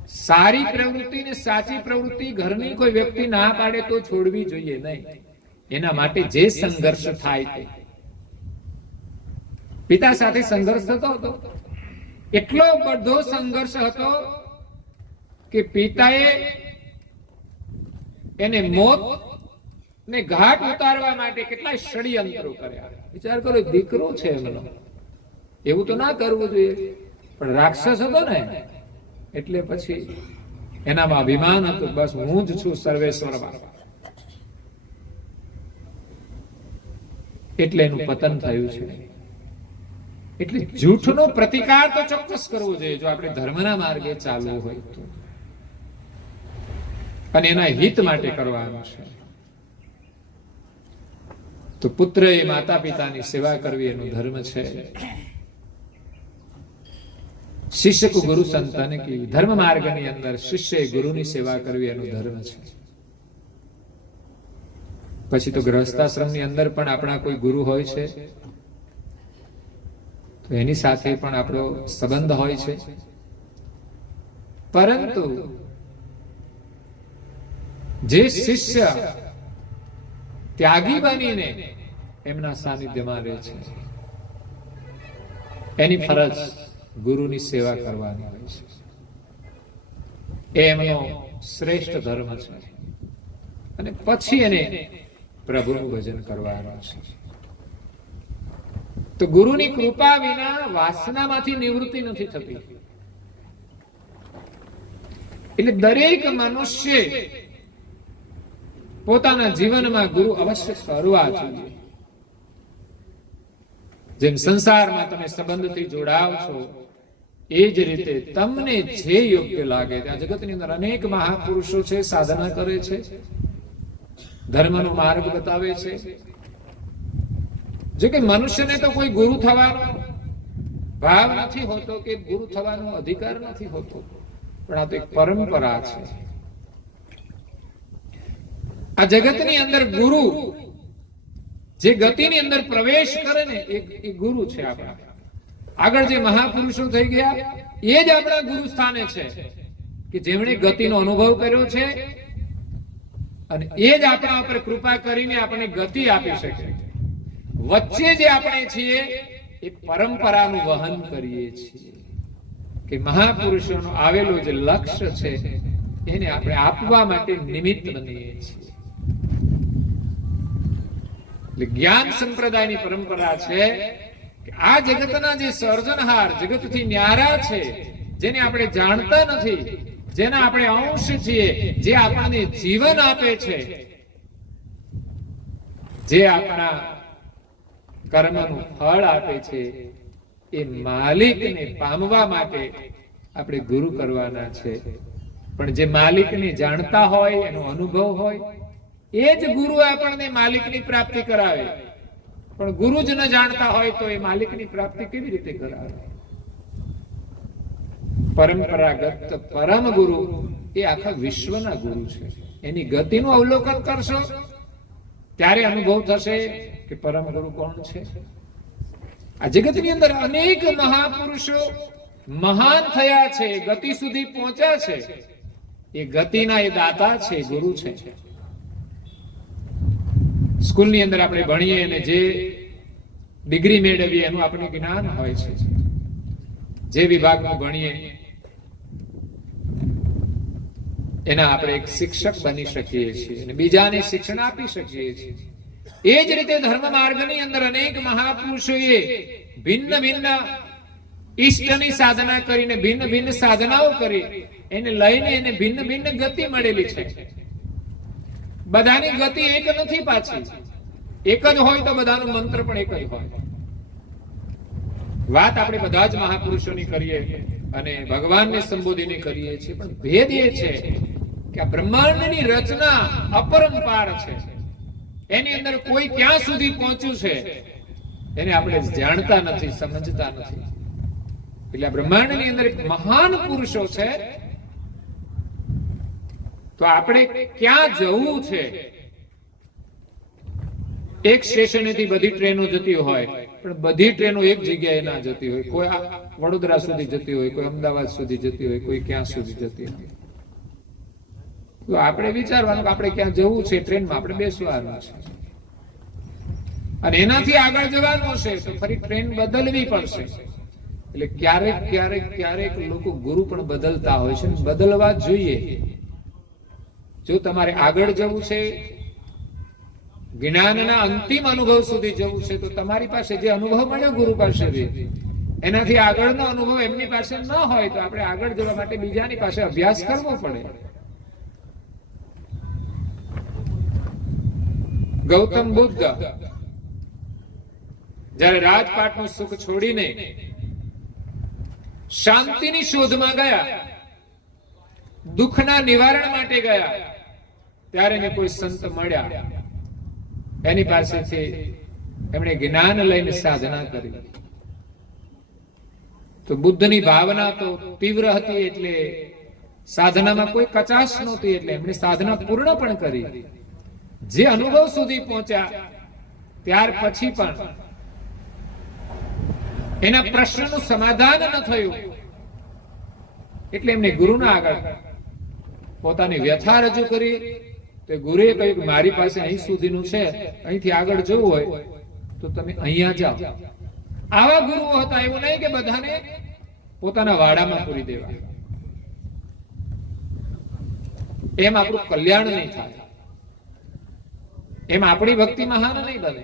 સારી પ્રવૃત્તિ ને સાચી પ્રવૃત્તિ ઘરની કોઈ વ્યક્તિ ના પાડે તો છોડવી જોઈએ નહીં. એના માટે જે સંઘર્ષ થાય તે. પિતા સાથે સંઘર્ષ થતો હતો, એટલો બધો સંઘર્ષ હતો કે પિતાએ એને મોત ને ઘાટ ઉતારવા માટે કેટલાય ષડયંત્રો કર્યા. વિચાર કરો, દીકરો છે એમનો, એવું તો ના કરવું જોઈએ, પણ રાક્ષસ હતો ને એટલે પછી એનામાં અભિમાન હતું, બસ હું જ છું સર્વેશ્વરમાં. એટલે એનું પતન થયું છે. એટલે જૂઠનો પ્રતિકાર તો ચોક્કસ કરવો જોઈએ જો આપણે ધર્મના માર્ગે ચાલવું હોય તો, અને એના હિત માટે કરવાનું છે. તો પુત્રએ માતા પિતાની સેવા કરવી એનો ધર્મ છે. શિષ્ય કો ગુરુ સંતન કી, ધર્મ માર્ગની અંદર શિષ્ય ગુરુની સેવા કરવી એનો ધર્મ છે. પછી તો ગૃહસ્થાશ્રમની અંદર પણ આપણા કોઈ ગુરુ હોય છે તો એની સાથે પણ આપણો સંબંધ હોય છે. પરંતુ જે શિષ્ય ત્યાગી બનીને એમના સાનિધ્યમાં રહે છે એની ફરજ ગુરુની સેવા કરવાની હોય છે. એ એમનો શ્રેષ્ઠ ધર્મ છે. અને પછી એને પ્રભુનું ભજન કરવાનું છે. તો ગુરુની કૃપા વિના વાસનામાંથી નિવૃત્તિ નથી થતી. એટલે દરેક મનુષ્ય પોતાના જીવનમાં ગુરુ અવશ્ય કરવા જોઈએ. જેમ સંસારમાં તમે સંબંધથી જોડાવ છો એ જ રીતે તમને જે યોગ્ય લાગે. આ જગતની અંદર અનેક મહાપુરુષો છે, સાધના કરે છે, ધર્મનો માર્ગ બતાવે છે. જો કે મનુષ્યને તો કોઈ ગુરુ થવાનો ભાવ નથી હોતો કે ગુરુ થવાનો અધિકાર નથી હોતો, પણ આ તો એક પરંપરા છે. આ જગતની અંદર ગુરુ જે ગતિની અંદર પ્રવેશ કરે ને એ ગુરુ છે આપણા. આગળ જે મહાપુરુષો થઈ ગયા એ જ આપણા ગુરુ સ્થાને છે કે જેમણે ગતિનો અનુભવ કર્યો છે અને એ જ આપણા ઉપર કૃપા કરીને આપણે ગતિ આપી શકે. વચ્ચે જે આપણે છીએ એ પરંપરાનું વહન કરીએ છીએ કે મહાપુરુષોનો આવેલો જે લક્ષ્ય છે એને આપણે આપવા માટે નિમિત્ત બનીએ છીએ. એટલે જ્ઞાન સંપ્રદાયની પરંપરા છે કે આ જગતના જે સર્જનહાર, જગતથી ન્યારા છે, જેને આપણે જાણતા નથી, જેના આપણે અંશ છીએ, જે આપણને જીવન આપે છે, જે આપણા કર્મનું ફળ આપે છે, એ માલિકને પામવા માટે આપણે ગુરુ કરવાના છે. પણ જે માલિકને જાણતા હોય, એનો અનુભવ હોય, એ જ ગુરુ આપણને માલિકની પ્રાપ્તિ કરાવે. પણ ગુરુ જ ન જાણતા હોય તો એ માલિકની પ્રાપ્તિ કેવી રીતે કરાવે? પરંપરાગત પરમ ગુરુ એ આખા વિશ્વના ગુરુ છે. એની ગતિનું અવલોકન કરશો ત્યારે અનુભવ થશે કે પરમ ગુરુ કોણ છે. આ જગતની અંદર અનેક મહાપુરુષો મહાન થયા છે, ગતિ સુધી પહોંચ્યા છે. એ ગતિના એ દાતા છે, ગુરુ છે. સ્કૂલની અંદર આપણે ભણીએ અને જે ડિગ્રી મેળવીએ એનું આપણને જ્ઞાન હોય છે. જે વિભાગમાં ભણીએ એના આપણે એક શિક્ષક બની શકીએ છીએ અને બીજાને શિક્ષણ આપી શકીએ છીએ. એ જ રીતે ધર્મ માર્ગની અંદર અનેક મહાપુરુષોએ ભિન્ન ભિન્ન ઈષ્ટની સાધના કરીને ભિન્ન ભિન્ન સાધનાઓ કરી એને લઈને એને ભિન્ન ભિન્ન ગતિ મળેલી છે. બધાની ગતિ એક નથી પાછી. એક જ હોય તો બધાનો મંત્ર પણ એક જ હોય. વાત આપણે બધા જ મહાપુરુષોની કરીએ અને ભગવાનને સંબોધીને કરીએ છીએ, પણ ભેદ એ છે કે આ બ્રહ્માંડની રચના અપરંપાર છે. એની અંદર કોઈ ક્યાં સુધી પહોંચ્યું છે એને આપણે જાણતા નથી, સમજતા નથી. એટલે આ બ્રહ્માંડની અંદર મહાન પુરુષો છે, તો આપણે ક્યાં જવું છે? એક સ્ટેશનેથી બધી ટ્રેનો જતી હોય, પણ બધી ટ્રેનો એક જગ્યાએ ના જતી હોય. કોઈ વડોદરા સુધી જતી હોય, કોઈ અમદાવાદ સુધી જતી હોય, કોઈ ક્યાં સુધી જતી હોય. તો આપણે વિચારવાનું કે આપણે ક્યાં જવું છે, ટ્રેનમાં આપણે બેસવાનું છે અને એનાથી આગળ જવાનું છે, તો ફરી ટ્રેન બદલવી પડશે. એટલે ક્યારેક ક્યારેક ક્યારેક લોકો ગુરુ પણ બદલતા હોય છે, બદલવા જોઈએ. જો તમારે આગળ જવું છે, જ્ઞાનના અંતિમ અનુભવ સુધી જવું છે, તો તમારી પાસે જે અનુભવ મળ્યો ગુરુ પાસેથી, એનાથી આગળનો અનુભવ એમની પાસે ન હોય તો આપણે આગળ જવા માટે બીજાની પાસે અભ્યાસ કરવો પડે. ગૌતમ બુદ્ધ જ્યારે રાજપાટનું સુખ છોડીને શાંતિની શોધમાં ગયા, દુઃખના નિવારણ માટે ગયા, ત્યારે એને કોઈ સંત મળ્યા. એની પાસેથી એમણે જ્ઞાન લઈને સાધના કરી. તો બુદ્ધની ભાવના તો તીવ્ર હતી, એટલે સાધનામાં કોઈ કચાશ નહોતી, એટલે એમણે સાધના પૂર્ણ પણ કરી. જે અનુભવ સુધી પહોંચ્યા ત્યાર પછી પણ એના પ્રશ્નનું સમાધાન ન થયું, એટલે એમને ગુરુના આગળ પોતાની વ્યથા રજૂ કરી. તો ગુરુએ કહ્યું કે મારી પાસે અહીં સુધીનું છે, અહીંથી આગળ જવું હોય તો તમે અહીંયા જાઓ. આવા ગુરુઓ હતા. એવું નહીં કે બધાને પોતાના વાડામાં પૂરી દેવા. એમ આપણું કલ્યાણ નહીં થાય, એમ આપણી ભક્તિ મહાન નહીં બને.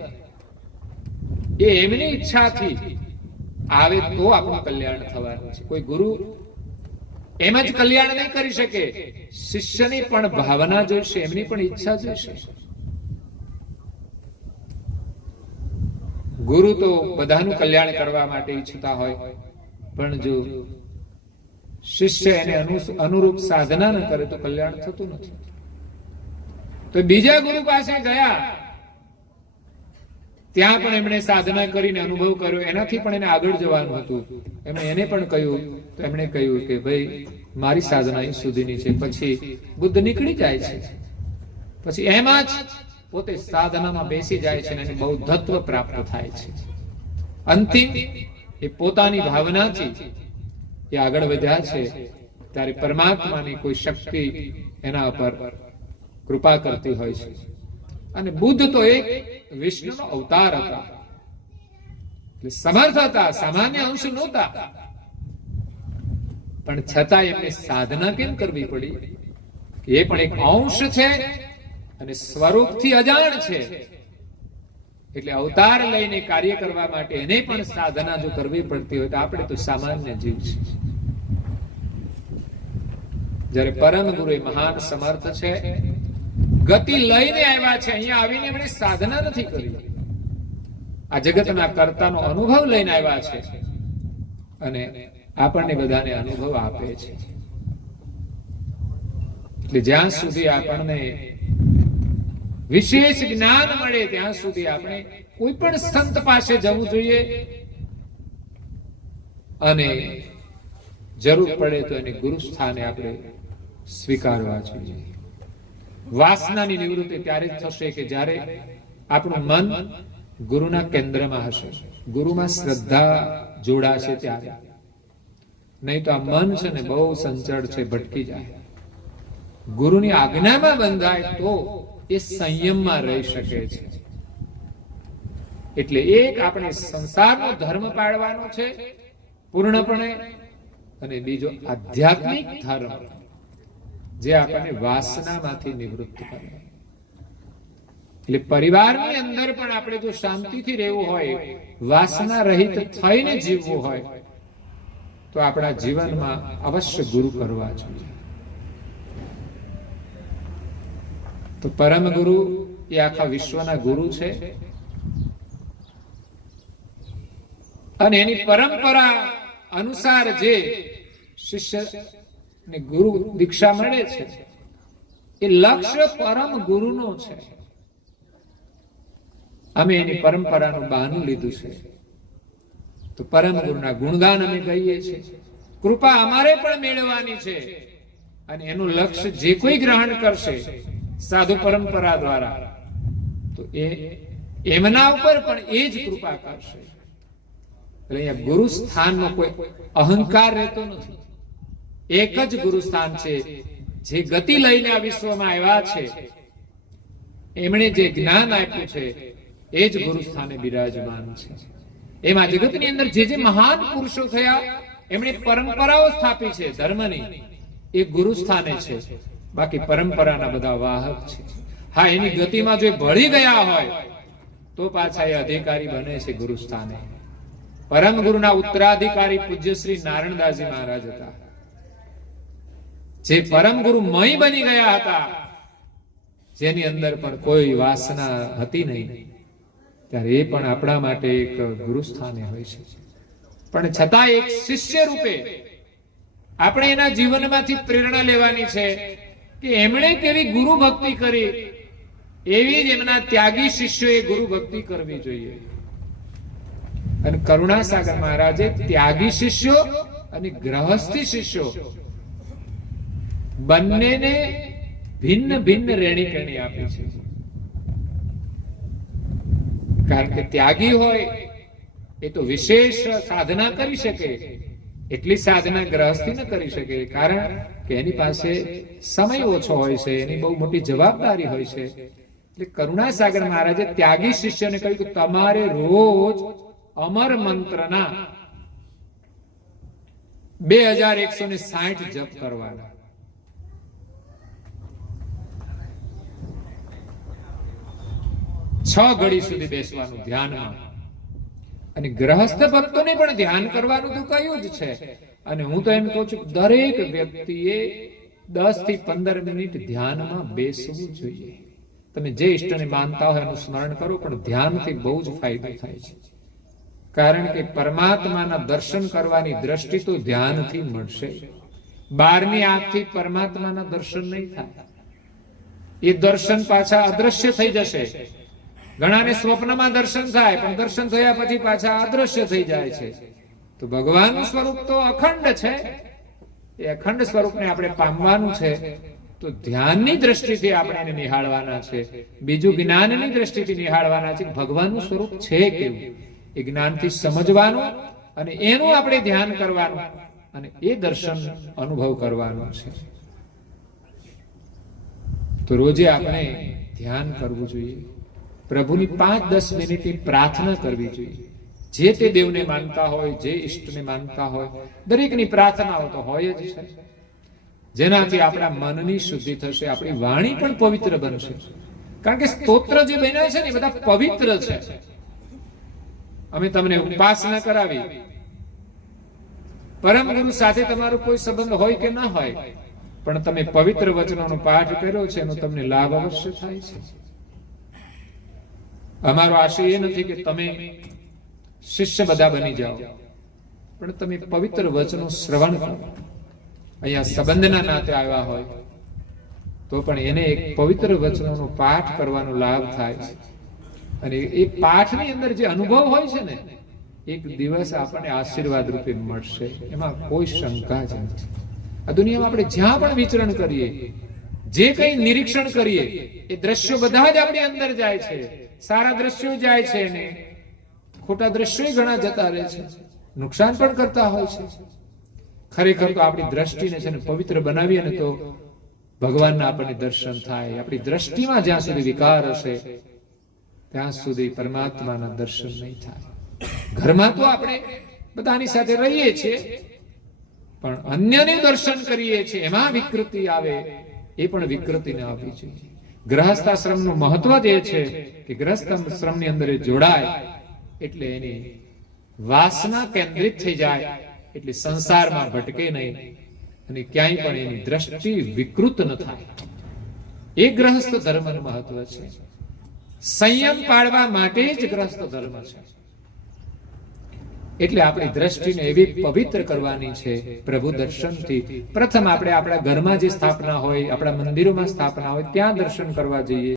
એ એમની ઈચ્છાથી આવે તો આપણું કલ્યાણ થવાનું છે. કોઈ ગુરુ એમ જ કલ્યાણ નહીં કરી શકે. શિષ્યની પણ ભાવના જોઈશે, એમની પણ ઈચ્છા જોઈશે. ગુરુ તો બધાનું કલ્યાણ કરવા માટે ઈચ્છતા હોય, પણ જો શિષ્ય એને અનુરૂપ સાધના ન કરે તો કલ્યાણ થતું નથી. તો બીજા ગુરુ પાસે ગયા, ત્યાં પણ એમણે સાધના કરીને અનુભવ કર્યો. એનાથી પણ એને આગળ જવાનું હતું. એમણે એને પણ કહ્યું, તો એમણે કહ્યું કે ભાઈ મારી સાધના અહીં સુધીની છે. પછી બુદ્ધ નીકળી જાય છે. પછી એમાં જ પોતે સાધનામાં બેસી જાય છે અને બૌદ્ધત્વ પ્રાપ્ત થાય છે. અંતિમ એ પોતાની ભાવનાથી એ આગળ વધ્યા છે. ત્યારે પરમાત્માની કોઈ શક્તિ એના ઉપર કૃપા કરતી હોય છે. અને બુદ્ધ તો એક વિષ્ણુનો અવતાર હતા, એટલે સમર્થ હતા, સામાન્ય અંશ નહોતા. પણ છતાં એમને સાધના કેમ કરવી પડી? એ પણ એક અંશ છે અને સ્વરૂપથી અજાણ છે. એટલે અવતાર લઈને કાર્ય કરવા માટે એને પણ સાધના જો કરવી પડતી હોય તો આપણે તો સામાન્ય જીવ છે. જ્યારે પરમ ગુરુ એ મહાન સમર્થ છે, ગતિ લઈને આવ્યા છે. અહીંયા આવીને એમણે સાધના નથી કરી, આ જગતના કર્તાનો અનુભવ લઈને આવ્યા છે અને આપણને બધાને અનુભવ આપે છે. એટલે જ્યાં સુધી આપણને વિશેષ જ્ઞાન મળે ત્યાં સુધી આપણે કોઈ પણ સંત પાસે જવું જોઈએ અને જરૂર પડે તો એને ગુરુ સ્થાને આપણે સ્વીકારવા જોઈએ. વાસનાની નિવૃત્તિ ત્યારે જ થશે કે જ્યારે આપણું મન ગુરુના કેન્દ્રમાં હશે, ગુરુમાં શ્રદ્ધા જોડાશે ત્યારે. નહીં તો આ મન છે ને બહુ સંચળ છે, ભટકી જાય. ગુરુની આજ્ઞામાં બંધાય તો એ સંયમમાં રહી શકે છે. એટલે એક આપણે સંસારનો ધર્મ પાળવાનો છે પૂર્ણપણે, અને બીજો આધ્યાત્મિક ધર્મ જે આપણને વાસનામાંથી નિવૃત્ત કરે. એટલે પરિવારની અંદર પણ આપણે જો શાંતિથી રહેવું હોય, વાસના રહિત થઈને જીવવું હોય, તો આપણા જીવનમાં અવશ્ય ગુરુ કરવા જોઈએ. તો પરમ ગુરુ એ આખા વિશ્વના ગુરુ છે, અને એની પરંપરા અનુસાર જે શિષ્ય ને ગુરુ દીક્ષા મળે છે એ લક્ષ્ય પરમ ગુરુનો છે. અમે એની પરંપરાનું બહાનું લીધું છે, તો પરમ ગુરુના ગુણગાન અમે ગાઈએ છીએ. કૃપા અમારે પણ મેળવવાની છે, અને એનું લક્ષ્ય જે કોઈ ગ્રહણ કરશે સાધુ પરંપરા દ્વારા, તો એમના ઉપર પણ એ જ કૃપા કરશે. એટલે અહીંયા ગુરુ સ્થાનનો કોઈ અહંકાર રહેતો નથી. એક જ ગુરુ સ્થાન છે, જે ગતિ લઈને આ વિશ્વમાં આવ્યા છે, એમણે જે જ્ઞાન આપ્યું છે એ જ ગુરુ સ્થાને બિરાજમાન છે. એમાં જગતની અંદર જે જે મહાન પુરુષો થયા, એમણે પરંપરાઓ સ્થાપી છે ધર્મની, એ ગુરુ સ્થાને છે. બાકી પરંપરાના બધા વાહક છે. હા, એની ગતિમાં જો ભળી ગયા હોય તો પાછા એ અધિકારી બને છે ગુરુ સ્થાને. પરમ ગુરુના ઉત્તરાધિકારી પૂજ્ય શ્રી નારાયણદાસજી મહારાજ હતા, જે પરમ ગુરુ મય બની ગયા હતા, જેની અંદર પણ કોઈ વાસના હતી નહીં. ત્યારે એ પણ આપણા માટે એક ગુરુ સ્થાને હોય છે. પણ છતાં એક શિષ્ય રૂપે આપણે એના જીવનમાંથી પ્રેરણા લેવાની છે કે એમણે કેવી ગુરુ ભક્તિ કરી, એવી જ એમના ત્યાગી શિષ્યોએ ગુરુ ભક્તિ કરવી જોઈએ. અને કરુણાસાગર મહારાજે ત્યાગી શિષ્યો અને ગ્રહસ્થી શિષ્યો બંનેને ભિન્ન ભિન્ન રેણી કેણી આપી છે. કારણ કે ત્યાગી હોય એ તો વિશેષ સાધના કરી શકે, એટલી સાધના ગ્રહસ્થી ન કરી શકે. કારણ કે એની પાસે સમય ઓછો હોય છે, એની બહુ મોટી જવાબદારી હોય છે. એટલે કરુણાસાગર મહારાજે ત્યાગી શિષ્યને કહ્યું કે તમારે રોજ અમર મંત્રના 2160 જપ કરવાના. છ ઘડી સુધી બેસવાનું ધ્યાનમાં. અને ગ્રહસ્થ ભક્તોને પણ ધ્યાન કરવાનું તો કયું જ છે. અને હું તો એમ કહું છું, દરેક વ્યક્તિએ 10 થી 15 મિનિટ ધ્યાનમાં બેસવું જોઈએ. તમે જે ઈષ્ટને માનતા હોય એનું સ્મરણ કરો, પણ ધ્યાનથી બહુ જ ફાયદો થાય છે. કારણ કે પરમાત્માના દર્શન કરવાની દ્રષ્ટિ તો ધ્યાનથી મળશે. બહારની આંખથી પરમાત્માના દર્શન નહીં થાય. એ દર્શન પાછા અદ્રશ્ય થઈ જશે. ઘણાને સ્વપ્નમાં દર્શન થાય, પણ દર્શન થયા પછી પાછા અદ્રશ્ય થઈ જાય છે. તો ભગવાનનું સ્વરૂપ તો અખંડ છે. એ અખંડ સ્વરૂપને આપણે પામવાનું છે, તો ધ્યાનની દ્રષ્ટિથી આપણે એને નિહાળવાના છે. બીજું જ્ઞાનની દ્રષ્ટિથી નિહાળવાના છે. ભગવાનનું સ્વરૂપ છે કેવું, એ જ્ઞાનથી સમજવાનું, અને એનું આપણે ધ્યાન કરવાનું, અને એ દર્શન અનુભવ કરવાનો છે. તો રોજે આપણે ધ્યાન કરવું જોઈએ. પ્રભુની 5-10 મિનિટની પ્રાર્થના કરવી જોઈએ. જે તે દેવને માનતા હોય, જે ઈષ્ટને માનતા હોય, દરેકની પ્રાર્થનાઓ તો હોય જ છે. જેનાથી આપણા મનની શુદ્ધિ થશે, આપણી વાણી પણ પવિત્ર બનશે. કારણ કે સ્તોત્ર જે બન્યા છે ને એ બધા પવિત્ર છે. અમે તમને ઉપાસના કરાવી, પરમ ગુરુ સાથે તમારો કોઈ સંબંધ હોય કે ના હોય, પણ તમે પવિત્ર વચનોનો પાઠ કર્યો છે, એનો તમને લાભ અવશ્ય થાય છે. અમારો આશય એ નથી કે તમે શિષ્ય બધા બની જાઓ, પણ તમે પવિત્ર વચનો શ્રવણ કરો. અહીંયા સંબંધના નાતે આવ્યા હોય તો પણ એને એક પવિત્ર વચનોનો પાઠ કરવાનો લાભ થાય છે. અને એ પાઠની અંદર જે અનુભવ હોય છે ને, એક દિવસ આપણને આશીર્વાદ રૂપે મળશે, એમાં કોઈ શંકા જ નથી. આ દુનિયામાં આપણે જ્યાં પણ વિચરણ કરીએ, જે કંઈ નિરીક્ષણ કરીએ, એ દ્રશ્યો બધા જ આપણી અંદર જાય છે. સારા દ્રશ્યો જાય છે ને ખોટા દ્રશ્યો ઘણા જતા રહે છે, નુકસાન પણ કરતા હોય છે. ખરેખર તો આપણી દ્રષ્ટિને છે ને પવિત્ર બનાવીએ ને તો ભગવાનના આપણને દર્શન થાય. આપણી દ્રષ્ટિમાં જ્યાં સુધી વિકાર હશે ત્યાં સુધી પરમાત્માના દર્શન નહીં થાય. ઘરમાં તો આપણે બધાની સાથે રહીએ છીએ, પણ અન્યને દર્શન કરીએ છીએ, એમાં વિકૃતિ આવે, એ પણ વિકૃતિને આવવી જોઈએ. ગ્રહસ્થાશ્રમનું મહત્વ જ એ છે કે ગ્રહસ્થાશ્રમની અંદર એ જોડાય એટલે એની વાસના કેન્દ્રિત થઈ જાય, એટલે સંસારમાં ભટકે નહીં અને ક્યાંય પણ એની દ્રષ્ટિ વિકૃત ન થાય. એ ગ્રહસ્થ ધર્મનું મહત્વ છે. સંયમ પાળવા માટે જ ગ્રહસ્થ ધર્મ છે. એટલે આપણી દ્રષ્ટિને એવી પવિત્ર કરવાની છે પ્રભુ દર્શનથી. પ્રથમ આપણે આપણા ઘરમાં જે સ્થાપના હોય, આપણા મંદિરોમાં સ્થાપના હોય, ત્યાં દર્શન કરવા જઈએ.